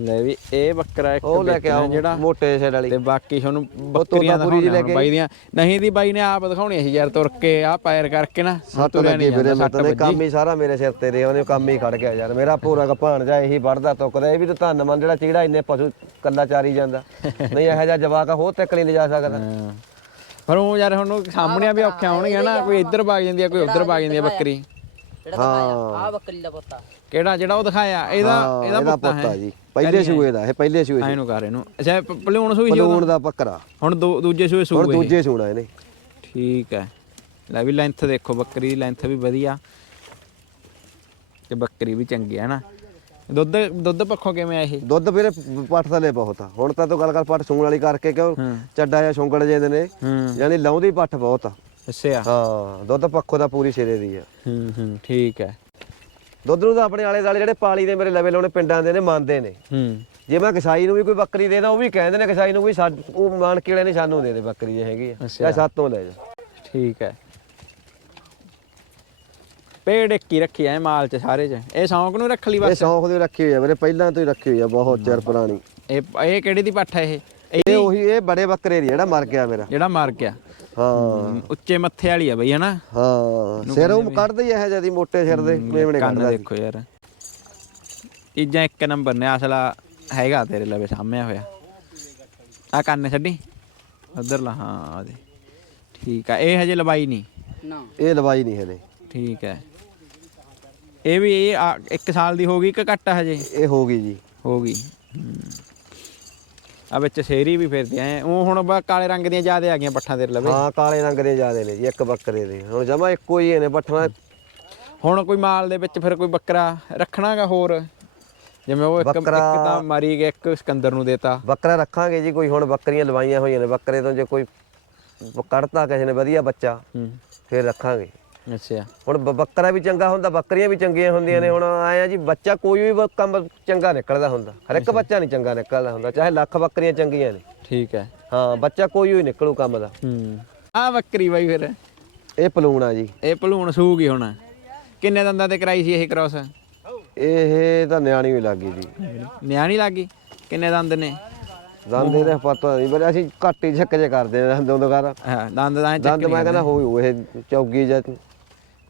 ਲੈ ਵੀ ਇਹ ਬੱਕਰਾ ਇੱਕ ਉਹ ਲੈ ਕੇ ਆਓ ਜਿਹੜਾ ਮੋਟੇ ਸਿਰ ਵਾਲੀ। ਤੇ ਬਾਕੀ ਤੁਹਾਨੂੰ ਬੱਕਰੀਆਂ ਤੋਤਾਪੁਰੀ ਦੀ ਲੈ ਦਿਖਾਉਣੀਆਂ ਬਾਈ ਦੀਆਂ। ਨਹੀਂ ਦੀ ਬਾਈ ਨੇ ਆਪ ਦਿਖਾਉਣੀ ਸੀ ਯਾਰ ਤੁਰ ਕੇ ਆ ਪੈਰ ਕਰਕੇ ਨਾ ਤੁਰਿਆ ਲੱਗੀ ਵੀਰੇ ਮਤਲਬ। ਕੰਮ ਹੀ ਸਾਰਾ ਮੇਰੇ ਸਿਰ ਤੇ ਰਿਹਾ ਉਹਨੇ ਕੰਮ ਹੀ ਖੜ ਗਿਆ ਯਾਰ। ਮੇਰਾ ਪੂਰਾ ਭਾਣ ਜਾ ਇਹੀ ਵੜਦਾ ਤੁਕਦਾ ਇਹ ਵੀ ਤਾਂ ਧੰਨਮੰਦ ਜਿਹੜਾ ਚੀੜਾ ਇੰਨੇ ਪਸ਼ੂ ਕੱਲਾ ਚਾਰੀ ਜਾਂਦਾ। ਨਹੀਂ ਇਹੋ ਜਿਹਾ ਜਵਾਕ ਹੋਰ ਤੱਕ ਨਹੀਂ ਲਿਜਾ ਸਕਦਾ। ਪਰ ਉਹ ਯਾਰ ਹੁਣ ਸਾਹਮਣੀਆਂ ਵੀ ਔਖੀਆਂ ਹੋਣਗੀਆਂ ਨਾ ਕੋਈ ਇੱਧਰ ਭਾਗ ਜਾਂਦੀ ਆ ਕੋਈ ਉੱਧਰ ਭਾਗ ਜਾਂਦੀ ਆ ਬੱਕਰੀ। ਹਾਂ। ਆ ਬੱਕਰੀ ਦਾ ਪੁੱਤਾ। ਕਿਹੜਾ ਜਿਹੜਾ ਉਹ ਦਿਖਾਇਆ ਇਹਦਾ ਇਹਦਾ ਪੁੱਤਾ ਹੈ ਜੀ। ਪਹਿਲੇ ਸੂਏ ਦਾ ਇਹ ਪਹਿਲੇ ਸੂਏ ਐ ਨੂੰ ਕਰ ਇਹਨੂੰ ਅੱਛਾ ਪ- ਭਲੂਣ ਸੂਈ ਸੀ? ਪਲੂਣ ਦਾ ਬੱਕਰਾ ਹੁਣ ਦੂ- ਦੂਜੇ ਸੂਏ ਹੁਣ ਸੂਏ ਦੂਜੇ ਸੂਣਾ ਇਹਨੇ। ਠੀਕ ਹੈ। ਲੈ ਵੀ ਲੈਂਥ ਦੇਖੋ ਬੱਕਰੀ ਦੀ ਲੈਂਥ ਵੀ ਵਧੀਆ। ਤੇ ਬੱਕਰੀ ਵੀ ਚੰਗੀ ਹੈ ਨਾ ਦੁੱਧ ਦੁੱਧ ਪੱਖੋਂ ਕਿਵੇਂ ਆ ਇਹ? ਦੁੱਧ ਵੀਰੇ ਪੱਠ ਥਲੇ ਬਹੁਤ ਆ। ਹੁਣ ਤਾਂ ਤੂੰ ਗੱਲ ਕਰ ਪੱਠ ਸੂਣ ਵਾਲੀ ਕਰਕੇ ਕਿਉਂ ਚੱਡਾ ਜਾਂ ਸ਼ੁੰਗੜ ਜਿਹਦੇ ਨੇ। ਯਾਨੀ ਲਾਉਂਦੀ ਪੱਠ ਬਹੁਤ ਆ। ਅੱਛਾ। ਹਾਂ ਦੁੱਧ ਪੱਖੋਂ ਦਾ ਪੂਰੀ ਸਿਰੇ ਦੀ ਆ। ਹੂੰ ਹੂੰ ਠੀਕ ਹੈ। ਦੁੱਧ ਨੂੰ ਤਾਂ ਆਪਣੇ ਆਲੇ ਦਾਲੇ ਜਿਹੜੇ ਪਾਲੀ ਦੇ ਮੇਰੇ ਲਵੇ ਲਾਉਣੇ ਪਿੰਡਾਂ ਦੇ ਨੇ ਮੰਨਦੇ ਨੇ। ਹੂੰ। ਜੇ ਮੈਂ ਕਸਾਈ ਨੂੰ ਵੀ ਕੋਈ ਬੱਕਰੀ ਦੇਦਾ ਉਹ ਵੀ ਕਹਿੰਦੇ ਨੇ ਕਸਾਈ ਨੂੰ ਵੀ ਉਹ ਮਾਨ ਕਿਲੇ ਨੇ ਸਾਨੂੰ ਦੇ ਦੇ ਬੱਕਰੀ ਜੇ ਹੈਗੀ ਆ। ਜਾਂ ਸਾਤੋਂ ਲੈ ਜਾ। ਠੀਕ ਹੈ। ਪੇੜ ਇੱਕ ਹੀ ਰੱਖੀ ਐ ਮਾਲ ਚ ਸਾਰੇ ਚ। ਇਹ ਸ਼ੌਂਕ ਨੂੰ ਰੱਖ ਲਈ ਇਹ ਬਸ? ਸ਼ੌਂਕ ਦੀ ਰੱਖੀ ਹੋਈ ਆ ਵੀਰੇ ਪਹਿਲਾਂ ਤੋਂ ਹੀ ਰੱਖੀ ਹੋਈ ਆ ਬਹੁਤ ਚਿਰ ਪੁਰਾਣੀ। ਇਹ ਇਹ ਕਿਹੜੀ ਦੀ ਪੱਠ ਹੈ ਇਹ? ਇਹ ਇਹ ਉਹੀ ਇਹ ਬੜੇ ਬੱਕਰੇ ਦੀ ਜਿਹੜਾ ਮਰ ਗਿਆ ਮੇਰਾ। ਜਿਹੜਾ ਮਰ ਗਿਆ। ਹਾਂ। ਉੱਚੇ ਮੱਥੇ ਵਾਲੀ ਆ ਬਈ ਹਨਾ? ਹਾਂ ਸਿਰ ਉਹ ਕੱਢਦੇ ਹੀ ਇਹ ਜਿਆਦੀ ਮੋਟੇ ਸਿਰ ਦੇ ਮੇਵਣੇ ਕੱਢਦਾ ਦੇਖੋ ਯਾਰ। ਚੀਜ਼ਾਂ ਇੱਕ ਨੰਬਰ ਨੇ ਅਸਲਾ ਹੈਗਾ ਤੇਰੇ ਲਵੇ ਸਾਹਮਣੇ ਹੋਇਆ। ਆ ਕੰਨ ਛੱਡੀ। ਉਧਰ ਲਾ ਹਾਂ ਆ ਦੇ। ਠੀਕ ਆ ਇਹ ਹਜੇ ਲਵਾਈ ਨਹੀਂ। ਨਾ। ਇਹ ਲਵਾਈ ਨਹੀਂ ਹਲੇ ਠੀਕ ਹੈ ਇਹ ਵੀ ਇਹ ਇੱਕ ਸਾਲ ਦੀ ਹੋ ਗਈ ਕਿ ਘੱਟ ਹਜੇ? ਇਹ ਹੋ ਗਈ ਜੀ। ਹੋ ਗਈ। ਆ ਵਿੱਚ ਸ਼ੇਰੀ ਵੀ ਫਿਰਦੇ ਐ। ਉਹ ਹੁਣ ਬਾ ਕਾਲੇ ਰੰਗ ਦੀਆਂ ਜ਼ਿਆਦੇ ਆ ਗਈਆਂ ਪੱਠਾਂ ਤੇਰੇ ਲਵੇ। ਹਾਂ ਕਾਲੇ ਰੰਗ ਦੇ ਜਿਆਦੇ ਨੇ ਜੀ ਇੱਕ ਬੱਕਰੇ ਦੇ। ਹੁਣ ਜਮਾ ਇੱਕੋ ਹੀ ਨੇ ਪੱਠਣਾ ਹੁਣ ਕੋਈ ਮਾਲ ਦੇ ਵਿੱਚ ਫਿਰ ਕੋਈ ਬੱਕਰਾ ਰੱਖਣਾਗਾ ਹੋਰ? ਜਿਵੇਂ ਉਹ ਇੱਕ ਇੱਕ ਤਾਂ ਮਾਰੀ ਗਿਆ ਇੱਕ ਸਿਕੰਦਰ ਨੂੰ ਦੇਤਾ। ਬੱਕਰਾ ਰੱਖਾਂਗੇ ਜੀ ਕੋਈ ਹੁਣ ਬੱਕਰੀਆਂ ਲਵਾਈਆਂ ਹੋਈਆਂ ਨੇ। ਬੱਕਰੇ ਤੋਂ ਜੇ ਕੋਈ ਕੱਢਤਾ ਕਿਸੇ ਨੇ ਵਧੀਆ ਬੱਚਾ ਫਿਰ ਰੱਖਾਂਗੇ। ਅੱਛਾ। ਹੁਣ ਬ- ਬੱਕਰਾ ਵੀ ਚੰਗਾ ਹੁੰਦਾ ਬੱਕਰੀਆਂ ਵੀ ਚੰਗੀਆਂ ਹੁੰਦੀਆਂ ਨੇ ਹੁਣ ਆਇਆ ਜੀ ਬੱਚਾ ਕੋਈ ਵੀ ਬ- ਕੰਮ ਚੰਗਾ ਨਿਕਲਦਾ ਹੁੰਦਾ। ਹਰ ਇੱਕ ਬੱਚਾ ਨਹੀਂ ਚੰਗਾ ਨਿਕਲਦਾ ਹੁੰਦਾ ਚਾਹੇ ਲੱਖ ਬੱਕਰੀਆਂ ਚੰਗੀਆਂ ਨੇ। ਠੀਕ ਹੈ। ਹਾਂ ਬੱਚਾ ਕੋਈ ਵੀ ਨਿਕਲੂ ਕੰਮ ਦਾ। ਹੂੰ। ਆ ਬੱਕਰੀ ਬਾਈ ਫਿਰ। ਇਹ ਪਲੂਣ ਆ ਜੀ। ਇਹ ਭਲੂਣ ਸੂਗੀ ਹੁਣ। ਕਿੰਨੇ ਦੰਦਾਂ ਤੇ ਕਰਾਈ ਸੀ ਇਹ ਕ੍ਰਾਸ ਇਹ ਤਾਂ ਨਿਆਣੀ ਵੀ ਲੱਗੀ ਜੀ। ਨਿਆਣੀ ਲੱਗੀ ਕਿੰਨੇ ਦੰਦ ਨੇ? ਦੰਦ ਇਹਦੇ ਪਤਾ ਨਹੀਂ ਪਰ ਅਸੀਂ ਘੱਟ ਹੀ ਛੱਕ ਜੇ ਕਰਦੇ ਦੰਦ ਕਰ ਹਾਂ ਦੰਦ ਤਾਂ ਦੰਦ ਮੈਂ ਕਹਿੰਦਾ ਹੋਈ ਇਹ ਚੌਗੀ ਜਾਂ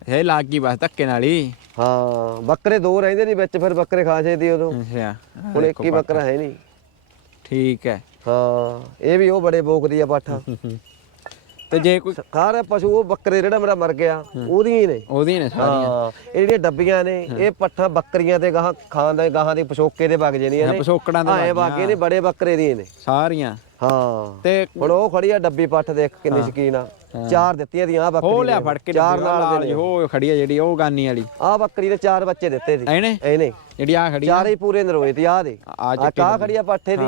ਇਹ ਲੱਗ ਗਈ ਬਸ ਧੱਕੇ ਨਾਲ ਹੀ। ਹਾਂ ਬੱਕਰੇ ਦੋ ਰਹਿੰਦੇ ਨਹੀਂ ਵਿੱਚ ਫਿਰ ਬੱਕਰੇ ਖਾ ਛੇਦੀ ਉਦੋਂ। ਅੱਛਾ। ਹੁਣ ਇੱਕ ਹੀ ਬੱਕਰਾ। ਹੈ ਨਹੀਂ। ਠੀਕ ਹੈ। ਹਾਂ ਇਹ ਵੀ ਉਹ ਬੜੇ ਬੋਕਦੀ ਆ ਪਾਠਾ। ਤੇ ਜੇ ਕੋਈ ਸਾਰੇ ਪਸ਼ੂ ਉਹ ਬੱਕਰੇ ਜਿਹੜਾ ਮੇਰਾ ਮਰ ਗਿਆ ਉਹਦੀਆਂ ਹੀ ਨੇ। ਉਹਦੀ ਨੇ ਸਾਰੀਆਂ। ਹਾਂ ਇਹ ਜਿਹੜੀਆਂ ਡੱਬੀਆਂ ਨੇ ਇਹ ਪੱਠਾ ਬੱਕਰੀਆਂ ਤੇ ਗਾਹਾਂ ਖਾਣ ਦੇ ਗਾਹਾਂ ਦੇ ਪਸ਼ੋਕੇ ਦੇ ਵਗ ਜਣੀਆਂ ਨੇ। ਪਸੋਕੜਾਂ ਦੇ ਇਹ ਬਾਕੀ ਨੇ ਬੜੇ ਬੱਕਰੇ ਦੀਆਂ ਨੇ। ਸਾਰੀਆਂ। ਹਾਂ। ਤੇ ਹੁਣ ਉਹ ਖੜੀ ਆ ਡੱਬੀ ਪੱਠ ਦੇਖ ਕਿੰਨੀ ਸ਼ਕੀਨ ਆ। ਚਾਰ ਦਿੱਤੀਆਂ ਦੀਆਂ ਆ ਬੱਕਰੀ ਹੋ ਲਿਆ। ਫੜ ਕੇ ਚਾਰ ਨਾਲ ਨਾਲ ਉਹ ਖੜੀ ਆ ਜਿਹੜੀ ਉਹ ਗਾਨੀ ਵਾਲੀ। ਆ ਬੱਕਰੀ ਨੇ ਚਾਰ ਬੱਚੇ ਦਿੱਤੇ ਸੀ। ਐਨੇ ਇਹਨੇ ਜਿਹੜੀ ਆ ਖੜੀ ਚਾਰੇ ਹੀ ਪੂਰੇ ਨਰੋਏ ਤੇ ਆ ਦੇ। ਆ ਕਾ ਖੜੀ ਆ ਪੱਠੇ ਦੀ।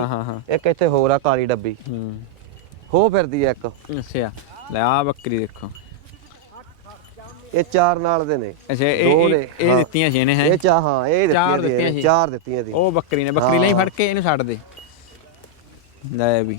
ਇੱਕ ਇੱਥੇ ਹੋਰ ਆ ਕਾਲੀ ਡੱਬੀ। ਹੂੰ। ਹੋ ਫਿਰਦੀ ਆ ਇੱਕ। ਅੱਛਾ। ਲੈ ਆ ਬੱਕਰੀ ਦੇਖੋ। ਇਹ ਚਾਰ ਨਾਲ ਦੇ ਨੇ। ਅੱਛਾ ਦੋ ਇਹ ਨੇ, ਇਹ- ਇਹ ਹਾਂ। ਦਿੱਤੀਆਂ ਸੀ ਇਹਨੇ ਹੈ? ਇਹ ਚਾ ਹਾਂ ਇਹ ਚਾਰ ਦਿੱਤੀਆਂ ਦਿੱਤੀਆਂ ਦੀ ਸੀ। ਚਾਰ ਦਿੱਤੀਆਂ ਦੀ ਉਹ ਬੱਕਰੀ ਨੇ ਬੱਕਰੀ ਲਈ ਫੜ ਕੇ ਇਹਨੂੰ ਛੱਡ ਦੇ। ਲੈ ਵੀ।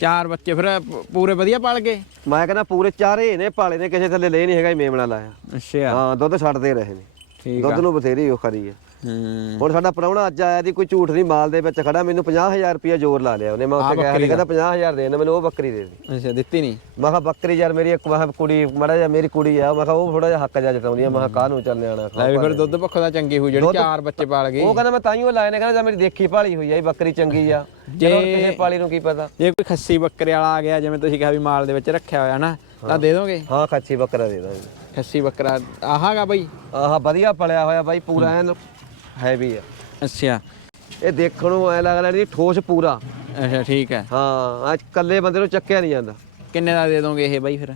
ਚਾਰ ਬੱਚੇ ਫਿਰ ਪ- ਪੂਰੇ ਵਧੀਆ ਪਾਲ ਗਏ? ਮੈਂ ਕਹਿੰਦਾ ਪੂਰੇ ਚਾਰੇ ਨੇ ਪਾਲੇ ਨੇ ਕਿਸੇ ਥੱਲੇ ਲੈ ਨਹੀਂ ਹੈਗਾ ਜੀ ਮੇਮਣਾ ਲਾਇਆ। ਅੱਛਾ। ਹਾਂ ਦੁੱਧ ਛੱਡਦੇ ਰਹੇ ਨੇ। ਠੀਕ ਆ। ਦੁੱਧ ਨੂੰ ਬਥੇਰੀ ਉਹ ਖਰੀ ਹੈ ਹੂੰ। ਹੁਣ ਸਾਡਾ ਪ੍ਰਾਹੁਣਾ ਅੱਜ ਆਇਆ ਦੀ ਕੋਈ ਝੂਠ ਨਹੀਂ ਮਾਲ ਦੇ ਵਿੱਚ ਖੜਾ ਮੈਨੂੰ 50000 ਰੁਪਇਆ ਜ਼ੋਰ ਲਾ ਲਿਆ ਉਹਨੇ। ਮੈਂ ਉੱਥੇ ਗਿਆ ਕਹਿੰਦਾ 50000 ਦੇ ਦੇ ਮੈਨੂੰ ਉਹ ਬੱਕਰੀ ਦੇ ਦੇ। ਅੱਛਾ ਦਿੱਤੀ ਨਹੀਂ? ਮੈਂ ਕਿਹਾ ਬੱਕਰੀ ਯਾਰ ਮੇਰੀ ਇੱਕ ਵਾਹ ਕੁੜੀ ਮੜਾ ਜਾ ਮੇਰੀ ਕੁੜੀ ਆ ਮੈਂ ਕਿਹਾ ਉਹ ਥੋੜਾ ਜਿਹਾ ਹੱਕ ਜਾ ਜਤਾਉਂਦੀ ਆ। ਮੈਂ ਕਿਹਾ ਕਾਹਨੂੰ ਚੱਲ ਨਿਆਣਾ ਲੈ ਵੀ ਫਿਰ ਦੁੱਧ ਪੱਖੋਂ ਤਾਂ ਚੰਗੀ ਹੋਈ ਜਿਹੜੀ ਚਾਰ ਬੱਚੇ ਪਾਲ ਗਏ ਉਹ ਕਹਿੰਦਾ ਮੈਂ ਤਾਈਓ ਲਾਇਆ ਨੇ ਕਹਿੰਦਾ ਜਾਂ ਮੇਰੀ ਦੇਖੀ ਭਾਲੀ ਹੋਈ ਆ ਇਹ ਬੱਕਰੀ ਚੰਗੀ ਆ। ਜੇ ਕਿਸੇ ਪਾਲੀ ਨੂੰ ਕੀ ਪਤਾ। ਜੇ ਕੋਈ ਖੱਸੀ ਬੱਕਰੇ ਵਾਲਾ ਆ ਗਿਆ ਜਿਵੇਂ ਤੁਸੀਂ ਕਿਹਾ ਵੀ ਮਾਲ ਦੇ ਵਿੱਚ ਰੱਖਿਆ ਹੋਇਆ ਨਾ ਤਾਂ ਦੇ ਦੋਗੇ? ਹਾਂ ਖੱਚੀ ਬੱਕਰਾ ਦੇ ਦਾਂਗੇ। ਖੱਸੀ ਬੱਕਰਾ ਆਹਾਗਾ ਬਈ। ਆਹ ਵਧੀਆ ਪਲਿਆ ਹੋਇਆ ਬਾਈ ਪੂਰਾ ਐਨ ਹੈਵੀ ਆ। ਅੱਛਾ। ਇਹ ਦੇਖਣ ਨੂੰ ਐ ਲੱਗਦਾ ਨਹੀਂ ਠੋਸ ਪੂਰਾ। ਅੱਛਾ ਠੀਕ ਹੈ। ਹਾਂ ਅੱਜ ਕੱਲੇ ਬੰਦੇ ਨੂੰ ਚੱਕਿਆ ਨਹੀਂ ਜਾਂਦਾ। ਕਿੰਨੇ ਦਾ ਦੇ ਦੋਗੇ ਇਹ ਬਾਈ ਫਿਰ?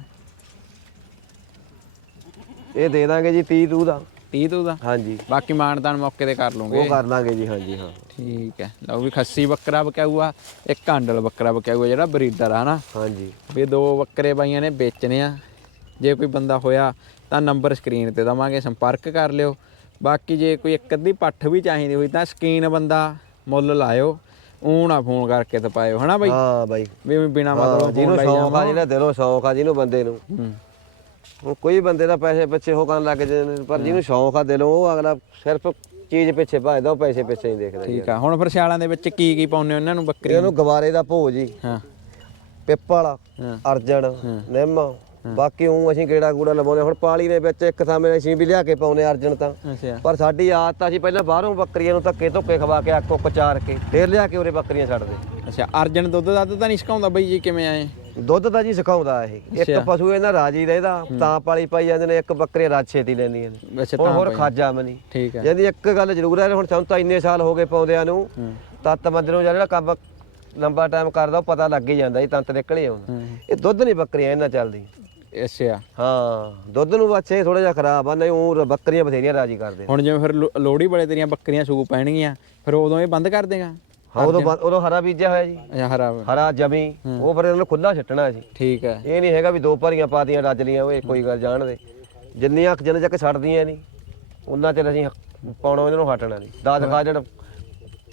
ਇਹ ਦੇ ਦਾਂਗੇ ਜੀ 30 ਤੂ ਦਾ। 30 ਤੂੰ ਦਾ? ਹਾਂਜੀ। ਬਾਕੀ ਮਾਨਤਾਨ ਮੌਕੇ ਤੇ ਕਰ ਲਓਗੇ ਉਹ ਕਰ ਲਾਂਗੇ ਜੀ ਹਾਂਜੀ ਹਾਂ। ਠੀਕ ਹੈ। ਲਓ ਵੀ ਖੱਸੀ ਬੱਕਰਾ ਬਕਾਊਆ ਇੱਕ ਕਾਂਡਲ ਬੱਕਰਾ ਬਕਾਊਆ ਜਿਹੜਾ ਬਰੀਡਰ ਆ ਨਾ ਹਾਂਜੀ। ਵੀ ਦੋ ਬੱਕਰੇ ਬਾਈਆਂ ਨੇ ਵੇਚਣੇ ਆ। ਜੇ ਕੋਈ ਬੰਦਾ ਹੋਇਆ ਤਾਂ ਨੰਬਰ ਸਕਰੀਨ ਤੇ ਦਵਾਂਗੇ ਸੰਪਰਕ ਕਰ ਲਿਓ। ਬਾਕੀ ਜੇ ਕੋਈ ਇੱਕ ਅੱਧੀ ਪੱਠ ਵੀ ਚਾਹੀਦੀ ਹੋਈ ਤਾਂ ਸਕੀਨ ਬੰਦਾ ਮੁੱਲ ਲਾਇਓ ਨਾ ਫੋਨ ਕਰਕੇ ਤੇ ਪਾਇਓ ਹਨਾ ਬਾਈ? ਹਾਂ ਬਾਈ। ਵੀ ਬਿਨਾ ਮਤਲਬ ਜਿਹਨੂੰ ਸ਼ੌਂਕ ਆ ਜਿਹੜਾ ਦਿਲੋਂ ਸ਼ੌਂਕ ਆ ਜਿਹਨੂੰ ਬੰਦੇ ਨੂੰ। ਹੂੰ। ਉਹ ਕੋਈ ਬੰਦੇ ਦਾ ਪੈਸੇ ਪਿੱਛੇ ਹੋ ਕਰਨ ਲੱਗ ਜਾਂਦੇ ਪਰ ਜਿਹਨੂੰ ਸ਼ੌਂਕ ਆ ਦਿਲੋਂ ਉਹ ਅਗਲਾ ਸਿਰਫ ਚੀਜ਼ ਪਿੱਛੇ ਭਜਦਾ ਉਹ ਪੈਸੇ ਪਿੱਛੇ ਨਹੀਂ ਦੇਖਦਾ ਠੀਕ ਆ ਹੁਣ ਫਿਰ ਸਿਆਲਾਂ ਦੇ ਵਿੱਚ ਕੀ ਕੀ ਪਾਉਂਦੇ ਹੋ ਇਹਨਾਂ ਨੂੰ ਬੱਕਰੀ? ਇਹਨੂੰ ਗਵਾਰੇ ਦਾ ਭੋਜ ਜੀ। ਹਾਂ। ਪਿੱਪਲ ਹਾਂ। ਅਰਜਨ ਨਿੰਮ ਬਾਕੀ ਉਹ ਅਸੀਂ ਗੇੜਾ ਗੂੜਾ ਲਵਾਉਂਦੇ ਹੁਣ ਪਾਲੀ ਦੇ ਵਿੱਚ ਇੱਕ ਥਾਂ ਮੇਰੇ ਅਸੀਂ ਵੀ ਲਿਆ ਕੇ ਪਾਉਨੇ ਅਰਜਨ ਤਾਂ। ਅੱਛਾ। ਪਰ ਸਾਡੀ ਆਦਤ ਆ ਅਸੀਂ ਪਹਿਲਾਂ ਬਾਹਰੋਂ ਬੱਕਰੀਆਂ ਨੂੰ ਧੱਕੇ ਧੁੱਕੇ ਖਵਾ ਕੇ ਅੱਖ ਉੱਕ ਚਾਰ ਕੇ ਫੇਰ ਲਿਆ ਕੇ ਉਰੇ ਬੱਕਰੀਆਂ ਛੱਡਦੇ ਅੱਛਾ ਅਰਜਨ ਦੁੱਧ ਦੱਧ ਤਾਂ ਨਹੀਂ ਸਿਕਾਉਂਦਾ ਬਾਈ ਜੀ ਕਿਵੇਂ ਆਏ? ਦੁੱਧ ਤਾਂ ਜੀ ਸਿਖਾਉਂਦਾ ਇਹ। ਇੱਕ। ਪਸ਼ੂ ਇਹਨਾਂ ਰਾਜੀ ਰਹਿੰਦਾ ਤਾਂ ਪਾਲੀ ਪਾਈ ਜਾਂਦੇ ਨੇ ਇੱਕ ਬੱਕਰੇ ਰਾਜ ਛੇਤੀ ਲੈਂਦੀਆਂ ਨੇ। ਹੁਣ ਤਾਂ ਹੋਰ। ਖਾਜਾ ਮਨੀ। ਠੀਕ ਹੈ। ਜਿਹਦੀ ਇੱਕ ਗੱਲ ਜ਼ਰੂਰ ਹੈ ਹੁਣ ਸਾਨੂੰ ਤਾਂ ਇੰਨੇ ਸਾਲ ਹੋ ਗਏ ਪਾਉਂਦਿਆਂ ਨੂੰ ਤੱਤ ਮੰਦਰੋਂ ਜਿਹੜਾ ਕੰਮ ਲੰਬਾ ਟਾਈਮ ਕਰਦਾ ਉਹ ਪਤਾ ਲੱਗ ਹੀ ਜਾਂਦਾ ਇਹ ਤੰਤ ਨਿਕਲੇ ਆਉਂਦਾ। ਇਹ ਦੁੱਧ ਨਹੀਂ ਬੱਕਰੀਆਂ ਇਹਨਾਂ ਚੱਲਦੀ ਅੱਛਾ। ਹਾਂ ਦੁੱਧ ਨੂੰ ਬੱਚੇ ਥੋੜਾ ਜਿਹਾ ਖਰਾਬ ਆ ਨਹੀਂ ਉਹ ਬੱਕਰੀਆਂ ਬਥੇਰੀਆਂ ਰਾਜੀ ਕਰਦੇ ਹੁਣ ਜਿਵੇਂ ਫਿਰ ਲੋ- ਲੋਹੜੀ ਵਾਲੇ ਤੇਰੀਆਂ ਬੱਕਰੀਆਂ ਸੂ ਪੈਣਗੀਆਂ ਫਿਰ ਉਦੋਂ ਇਹ ਬੰਦ ਕਰ ਦੇਗਾ? ਹਾਂ ਉਦੋਂ ਉਦੋਂ ਹਰਾ ਬੀਜਿਆ ਹੋਇਆ ਜੀ। ਅੱਛਾ ਹਰਾ ਹਰਾ ਜਮੀ ਉਹ ਫਿਰ ਇਹਨਾਂ ਖੁੱਲਾ ਛੱਟਣਾ ਸੀ ਠੀਕ ਹੈ। ਇਹ ਨਹੀਂ ਹੈਗਾ ਵੀ ਦੋ ਭਰੀਆਂ ਪਾਤੀਆਂ ਰੱਜ ਲੀਆਂ ਓਏ ਕੋਈ ਗੱਲ ਜਾਣਦੇ ਜਿੰਨੀਆਂ ਕੁ ਜਿੰਨੇ ਚੱਕ ਛੱਡਦੀਆਂ ਨਹੀਂ ਉਹਨਾਂ ਚਿਰ ਅਸੀਂ ਪਾਉਣੋਂ ਇਹਨਾਂ ਨੂੰ ਹਟਣਾ ਨਹੀਂ। ਦਾਦ ਖਾ ਜਣ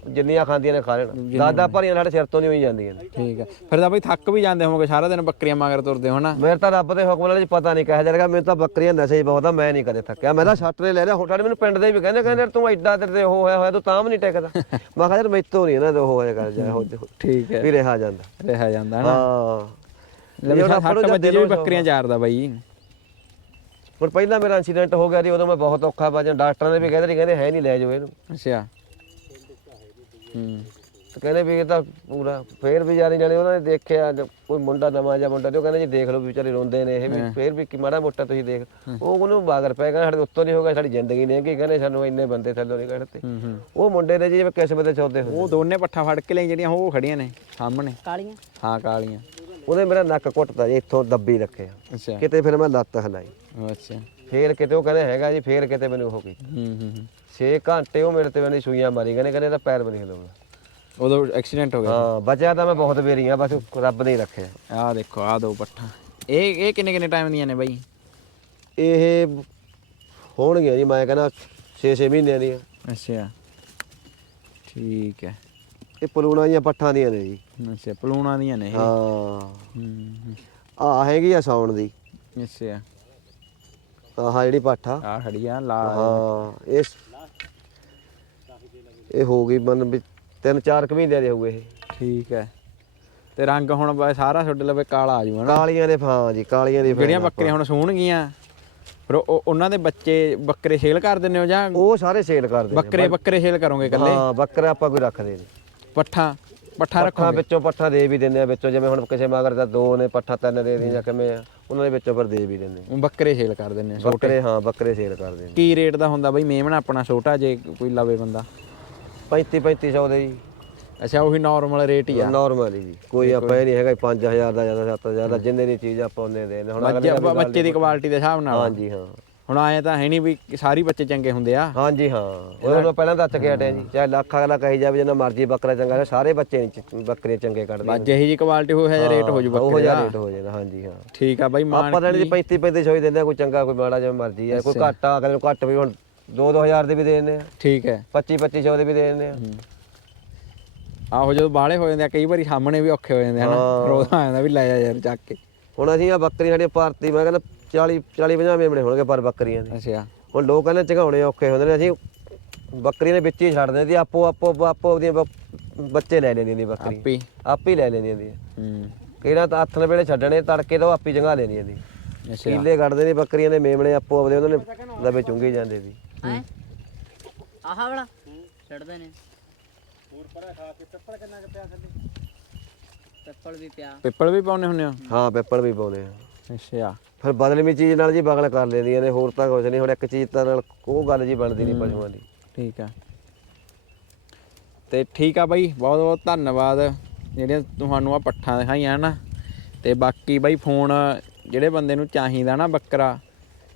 ਜਿੰਨੀਆਂ ਖਾਂਦੀਆਂ ਨੇ ਖਾ ਲੈਣ। ਦਾਦਾ ਭਰੀਆਂ ਸਾਡੇ ਸਿਰ ਤੋਂ ਨਹੀਂ ਹੋਈ ਜਾਂਦੀਆਂ। ਨੇ ਠੀਕ ਹੈ। ਫਿਰ ਤਾਂ ਬਈ ਥੱਕ ਵੀ ਜਾਂਦੇ ਹੋਵੋਗੇ ਸਾਰਾ ਦਿਨ ਬੱਕਰੀਆਂ ਮਗਰ ਤੁਰਦੇ ਹੋ ਨਾ। ਮੇਰੇ ਤਾਂ ਰੱਬ ਦੇ ਹੁਕਮ ਨਾਲ ਜੀ ਪਤਾ ਨਹੀਂ ਕਹਿ ਜਾਏਗਾ ਮੈਨੂੰ ਤਾਂ ਬੱਕਰੀਆਂ ਨਸ਼ੇ ਹੀ ਬਹੁਤ ਆ ਮੈਂ ਨਹੀਂ ਕਦੇ ਥੱਕਿਆ। ਮੈਂ ਤਾਂ ਸ਼ਟਰੇ ਲੈ ਲਿਆ ਹੁਣ ਸਾਡੇ ਮੈਨੂੰ ਪਿੰਡ ਦੇ ਵੀ ਕਹਿੰਦੇ ਕਹਿੰਦੇ ਯਾਰ ਤੂੰ ਐਡਾ ਤੇਰੇ ਤੇ ਉਹ ਹੋਇਆ ਹੋਇਆ ਤੂੰ ਤਾਂ ਵੀ ਨਹੀਂ ਟਿਕਦਾ। ਮੈਂ ਕਿਹਾ ਯਾਰ ਮੈਥੋਂ ਨਹੀਂ ਇਹਨਾਂ ਦੇ ਉਹ ਹੋਇਆ ਕਰ ਜਾ ਹੋ ਠੀਕ ਹੈ। ਵੀ ਰਿਹਾ ਜਾਂਦਾ। ਰਿਹਾ ਜਾਂਦਾ ਨਾ ਹਾਂ। ਲੈ ਹੁਣ ਆਪਾਂ ਨੂੰ ਸੱਟ ਜਦ ਵੱਜੇ ਦਿਲੋਂ ਵੀ ਬੱਕਰੀਆਂ ਚਾਰਦਾ ਬਾਈ। ਹੁਣ ਪਹਿਲਾਂ ਮੇਰਾ ਇਨਸੀਡੈਂਟ ਹੋ ਗਿਆ ਜੀ ਉਦੋਂ ਮੈਂ ਬਹੁਤ ਔਖਾ ਵਜਨ ਡਾਕਟਰਾਂ ਨੇ ਵੀ ਕਹਿੰਦੇ ਸੀ ਕਹਿੰਦੇ ਹੈ ਨਹੀਂ ਲੈ ਜਾਓ ਇਹਨੂੰ। ਅੱਛਾ। ਹੂੰ। ਤੇ ਕਹਿੰਦੇ ਵੀ ਇਹ ਤਾਂ ਪੂਰਾ ਫੇਰ ਵੀ ਜਾਣੀ ਜਾਣੇ ਉਹਨਾਂ ਨੇ ਦੇਖਿਆ ਜਦ ਕੋਈ ਮੁੰਡਾ ਨਵਾਂ ਜਿਹਾ ਮੁੰਡਾ ਤੇ ਉਹ ਕਹਿੰਦੇ ਜੀ ਦੇਖ ਲਓ ਵੀ ਵਿਚਾਰੇ ਰੋਂਦੇ ਨੇ ਇਹ ਵੀ ਫੇਰ ਵੀ ਕੀ ਮਾੜਾ ਮੋਟਾ ਤੁਸੀਂ ਦੇਖ ਉਹ ਉਹਨੂੰ ਬਾਗਰ ਪੈ ਗਿਆ ਸਾਡੇ ਉੱਤੋਂ ਨਹੀਂ ਹੋ ਗਿਆ ਸਾਡੀ ਜ਼ਿੰਦਗੀ ਨਹੀਂ ਕਿ ਕਹਿੰਦੇ ਸਾਨੂੰ ਇੰਨੇ ਬੰਦੇ ਥੱਲੋਂ ਨਹੀਂ ਕੱਢਤੇ ਉਹ ਮੁੰਡੇ ਨੇ ਜੀ ਜਿਵੇਂ ਕਿਸਮਤ ਦੇ ਚੌਦੇ ਹੁੰਦੇ ਉਹ ਦੋਨੇ ਪੱਠਾ ਫੜ ਕੇ ਲਈ ਜਿਹੜੀਆਂ ਉਹ ਖੜੀਆਂ ਨੇ ਸਾਹਮਣੇ। ਕਾਲੀਆਂ? ਹਾਂ ਕਾਲੀਆਂ। ਉਹਨੇ ਮੇਰਾ ਨੱਕ ਘੁੱਟਦਾ ਜੀ ਇੱਥੋਂ ਦੱਬੀ ਰੱਖਿਆ। ਅੱਛਾ। ਕਿਤੇ ਫਿਰ ਮੈਂ ਲੱਤ ਹਲਾਈ। ਅੱਛਾ। ਫੇਰ ਕਿਤੇ ਉਹ ਕਹਿੰਦੇ ਹੈਗਾ ਜੀ ਫੇਰ ਕਿਤੇ ਮੈਨੂੰ ਉਹ ਕੀਤੀ। ਹੂੰ ਹੂੰ ਹੂੰ। 6 ਘੰਟੇ ਉਹ ਮੇਰੇ ਤੇ ਮੈਨੂੰ ਸੂਈਆਂ ਮਾਰੀ ਕਹਿੰਦੇ ਕਹਿੰਦੇ ਇਹਦਾ ਪੈਰ ਵੀ ਨਹੀਂ ਹਿਲਾਉਣਾ। ਉਦੋਂ ਐਕਸੀਡੈਂਟ ਹੋ ਗਿਆ। ਹਾਂ ਬਚਿਆ ਤਾਂ ਮੈਂ ਬਹੁਤ ਬੇਰੀ ਆ ਬਸ ਰੱਬ ਨੇ ਹੀ ਰੱਖਿਆ। ਆਹ ਦੇਖੋ ਆਹ ਦੋ ਪੱਠਾ। ਇਹ ਇਹ ਕਿੰਨੇ ਕਿੰਨੇ ਟਾਈਮ ਦੀਆਂ ਨੇ ਬਾਈ? ਇਹ ਹੋਣਗੀਆਂ ਜੀ ਮੈਂ ਕਹਿੰਦਾ 6-6 ਮਹੀਨਿਆਂ ਦੀਆਂ। ਅੱਛਾ। ਠੀਕ ਹੈ। ਇਹ ਪਲੂਣਾ ਦੀਆਂ ਪੱਠਾਂ ਦੀਆਂ ਨੇ ਜੀ। ਅੱਛਾ ਪਲੂਣਾ ਦੀਆਂ ਨੇ ਇਹ। ਹਾਂ। ਹੂੰ ਆ ਹੈਗੀ ਆ ਸਾਉਣ ਦੀ। ਅੱਛਾ। ਆਹ ਜਿਹੜੀ ਪੱਠਾ ਆ। ਖੜੀਆਂ ਲਾ ਹਾਂ ਇਹ ਇਹ ਹੋ ਗਈ ਮਨ ਵੀ ਤਿੰਨ ਚਾਰ ਕੁ ਮਹੀਨਿਆਂ ਦੇ ਹੋਊਗੇ ਇਹ। ਠੀਕ ਹੈ। ਤੇ ਰੰਗ ਹੁਣ ਬਸ ਸਾਰਾ ਛੱਡ ਲਵੇ ਕਾਲਾ ਆ ਜੂ ਹਨਾ ਕਾਲੀਆਂ ਦੇ ਹਾਂ ਜੀ ਕਾਲੀਆਂ ਦੇ ਜਿਹੜੀਆਂ ਬੱਕਰੀਆਂ ਹੁਣ ਸੂਣਗੀਆਂ ਫਿਰ ਉਹ ਉਹਨਾਂ ਦੇ ਬੱਚੇ ਬੱਕਰੇ ਸੇਲ ਕਰ ਦਿੰਦੇ ਹੋ ਜਾਂ ਉਹ ਸਾਰੇ ਸੇਲ ਕਰਦੇ ਨੇ ਬੱਕਰੇ ਬੱਕਰੇ ਸੇਲ ਕਰੋਗੇ ਇਕੱਲੇ? ਹਾਂ ਬੱਕਰਾ ਆਪਾਂ ਕੋਈ ਰੱਖਦੇ ਨਹੀਂ। ਪੱਠਾ ਪੱਠਾ ਰੱਖੋ ਪੱਠਾ ਵਿੱਚੋਂ ਪੱਠਾ ਦੇ ਵੀ ਦਿੰਦੇ ਆ ਵਿੱਚੋਂ ਜਿਵੇਂ ਹੁਣ ਕਿਸੇ ਮਗਰ ਦਾ ਦੋ ਨੇ ਪੱਠਾ ਤਿੰਨ ਦੇ ਦੀਆਂ ਜਾਂ ਕਿਵੇਂ ਆ ਉਹਨਾਂ ਦੇ ਵਿੱਚੋਂ ਫਿਰ ਦੇ ਵੀ ਦਿੰਦੇ ਉਹ ਬੱਕਰੇ ਸੇਲ ਕਰ ਦਿੰਦੇ ਆ ਬੱਕਰੇ ਹਾਂ ਬੱਕਰੇ ਸੇਲ ਕਰਦੇ ਨੇ ਕੀ ਰੇਟ ਦਾ ਹੁੰਦਾ ਬਈ ਮੇਮਣਾ ਆਪਣਾ ਛੋਟਾ ਜੇ ਕੋਈ ਲਵੇ ਬੰਦਾ? 35 3500 ਦੇ ਜੀ। ਅੱਛਾ ਉਹੀ ਨਾਰਮਲ ਰੇਟ ਹੀ ਆ। ਨਾਰਮਲ ਹੀ ਜੀ। ਕੋਈ ਆਪਾਂ ਇਹ ਨਹੀਂ ਹੈਗਾ 5000 ਦਾ ਜ਼ਿਆਦਾ 7000 ਦਾ ਜਿੰਨੇ ਦੀ ਚੀਜ਼ ਆਪਾਂ ਉਹਨੇ ਦੇ ਨੇ ਹੁਣ ਅਗਲੇ ਬੱਚੇ ਬੱਚੇ ਦੀ ਕੁਆਲਿਟੀ ਦੇ ਹਿਸਾਬ ਨਾਲ ਹਾਂਜੀ ਹਾਂ। ਹੁਣ ਆਏ ਤਾਂ ਹੈ ਨਹੀਂ ਵੀ ਸਾਰੀ ਬੱਚੇ ਚੰਗੇ ਹੁੰਦੇ ਆ। ਹਾਂਜੀ ਹਾਂ। ਉਹਨਾਂ ਨੂੰ ਪਹਿਲਾਂ ਦੱਸ ਕੇ ਹਟਿਆ ਜੀ। ਚਾਹੇ ਲੱਖ ਅਗਲਾ ਕਹੀ ਜਾਵੇ ਜਿੰਨਾ ਮਰਜ਼ੀ ਬੱਕਰਾ ਚੰਗਾ ਸਾਰੇ ਬੱਚੇ ਨਹੀਂ ਬੱਕਰੇ ਚੰਗੇ ਕੱਢਦੇ ਬਸ ਜਿਹੀ ਜੀ ਕੁਆਲਿਟੀ ਹੋਇਆ ਜਿਹਾ ਰੇਟ ਹੋ ਜੂ ਉਹ ਬੱਕਰੇ ਦਾ। ਰੇਟ ਹੋ ਜਾਂਦਾ ਹਾਂਜੀ ਹਾਂ। ਠੀਕ ਆ ਬਾਈ ਮਾਨ ਆਪਾਂ ਤਾਂ ਇਹਦੀ 35 35 ਹੋਈ ਦਿੰਦੇ ਆ, ਕੋਈ ਚੰਗਾ ਕੋਈ ਮਾੜਾ ਜਿਹਾ ਮਰਜ਼ੀ ਹੈ ਕੋਈ ਘੱਟ ਆ ਕਦੇ ਘੱਟ ਵੀ ਹੁਣ 2 2000 ਦੇ ਵੀ ਦੇ ਦਿੰਦੇ ਆ। ਠੀਕ ਹੈ। 25 2500 ਦੇ ਵੀ ਦੇ ਦਿੰਦੇ ਆ। ਆਹੋ ਜਦੋਂ ਬਾਹਲੇ ਹੋ ਜਾਂਦੇ ਆ ਕਈ ਵਾਰੀ ਸਾਹਮਣੇ ਵੀ ਔਖੇ ਹੋ ਜਾਂਦੇ ਹਨਾ ਹਾਂ। ਆ ਜਾਂਦਾ ਵੀ ਲੈ ਜਾ ਯਾਰ ਚੱਕ ਕੇ। ਹੁਣ ਅਸੀਂ ਆ ਬੱਕਰੀਆਂ ਸਾਡੀਆਂ ਭਾਰਤੀ ਮੈਂ ਕਹਿੰਦਾ 40 40 50 ਮੇਮਣੇ ਹੋਣਗੇ ਪਰ ਬੱਕਰੀਆਂ ਦੇ। ਅੱਛਾ। ਹੁਣ ਲੋਕ ਕਹਿੰਦੇ ਝਗਾਉਣੇ ਔਖੇ ਹੁੰਦੇ ਨੇ ਅਸੀਂ ਬੱਕਰੀਆਂ ਦੇ ਵਿੱਚ ਹੀ ਛੱਡਦੇ ਦੀ ਆਪੋ ਆਪੋ ਆਪੋ ਆਪਦੀਆਂ ਬੱਚੇ ਲੈ ਲੈਂਦੀਆਂ ਨੇ ਬੱਕਰੀ ਆਪੀ ਆਪੇ ਹੀ ਲੈ ਲੈਂਦੀਆਂ ਦੀ ਹੂੰ। ਕਿਹੜਾ ਤਾਂ ਹੱਥ ਵੇਲੇ ਛੱਡਣੇ ਤੜਕੇ ਤੋਂ ਆਪੀ ਜੰਗਾ ਲੈਣੀਆਂ ਦੀ ਅੱਛਾ। ਕੀਲੇ ਕੱਢਦੇ ਨੇ ਬੱਕਰੀਆਂ ਦੇ ਮੇਮਣੇ ਆਪੋ ਆਪਦੇ ਉਹਨਾਂ ਨੇ ਲਵੇ ਚੁੰਗੀ ਜਾਂਦੇ ਦੀ ਹੈ। ਆਹ ਵਾਲਾ। ਛੱਡਦੇ ਨੇ। ਹੋਰ ਪਰਾ ਖਾ ਕੇ ਪਿੱਪਲ ਕਿੰਨਾ ਕੁ ਪਿਆ ਥੱਲੇ? ਪਿੱਪਲ ਵੀ ਪਿਆ। ਪਿੱਪਲ ਵੀ ਪਾਉਨੇ ਹੁੰਨੇ ਆ ਹਾਂ ਪਿੱਪਲ ਵੀ ਪਾਉਂਦੇ ਆ। ਅੱਛਾ। ਫਿਰ ਬਦਲਵੀਂ ਚੀਜ਼ ਨਾਲ ਜੀ ਬਗਲ ਕਰ ਲੈਂਦੀਆਂ ਨੇ ਹੋਰ ਤਾਂ ਕੁਝ ਨਹੀਂ। ਹੁਣ ਇੱਕ ਚੀਜ਼ ਤਾਂ ਨਾਲ ਉਹ ਗੱਲ ਜੀ ਬਣਦੀ ਨਹੀਂ ਪਸ਼ੂਆਂ ਦੀ। ਠੀਕ ਆ। ਤੇ ਠੀਕ ਆ ਬਾਈ ਬਹੁਤ ਬਹੁਤ ਧੰਨਵਾਦ। ਜਿਹੜੀਆਂ ਤੁਹਾਨੂੰ ਆ ਪੱਠਾਂ ਦਿਖਾਈਆਂ ਨਾ। ਤੇ ਬਾਕੀ ਬਾਈ ਫੋਨ ਜਿਹੜੇ ਬੰਦੇ ਨੂੰ ਚਾਹੀਦਾ ਨਾ ਬੱਕਰਾ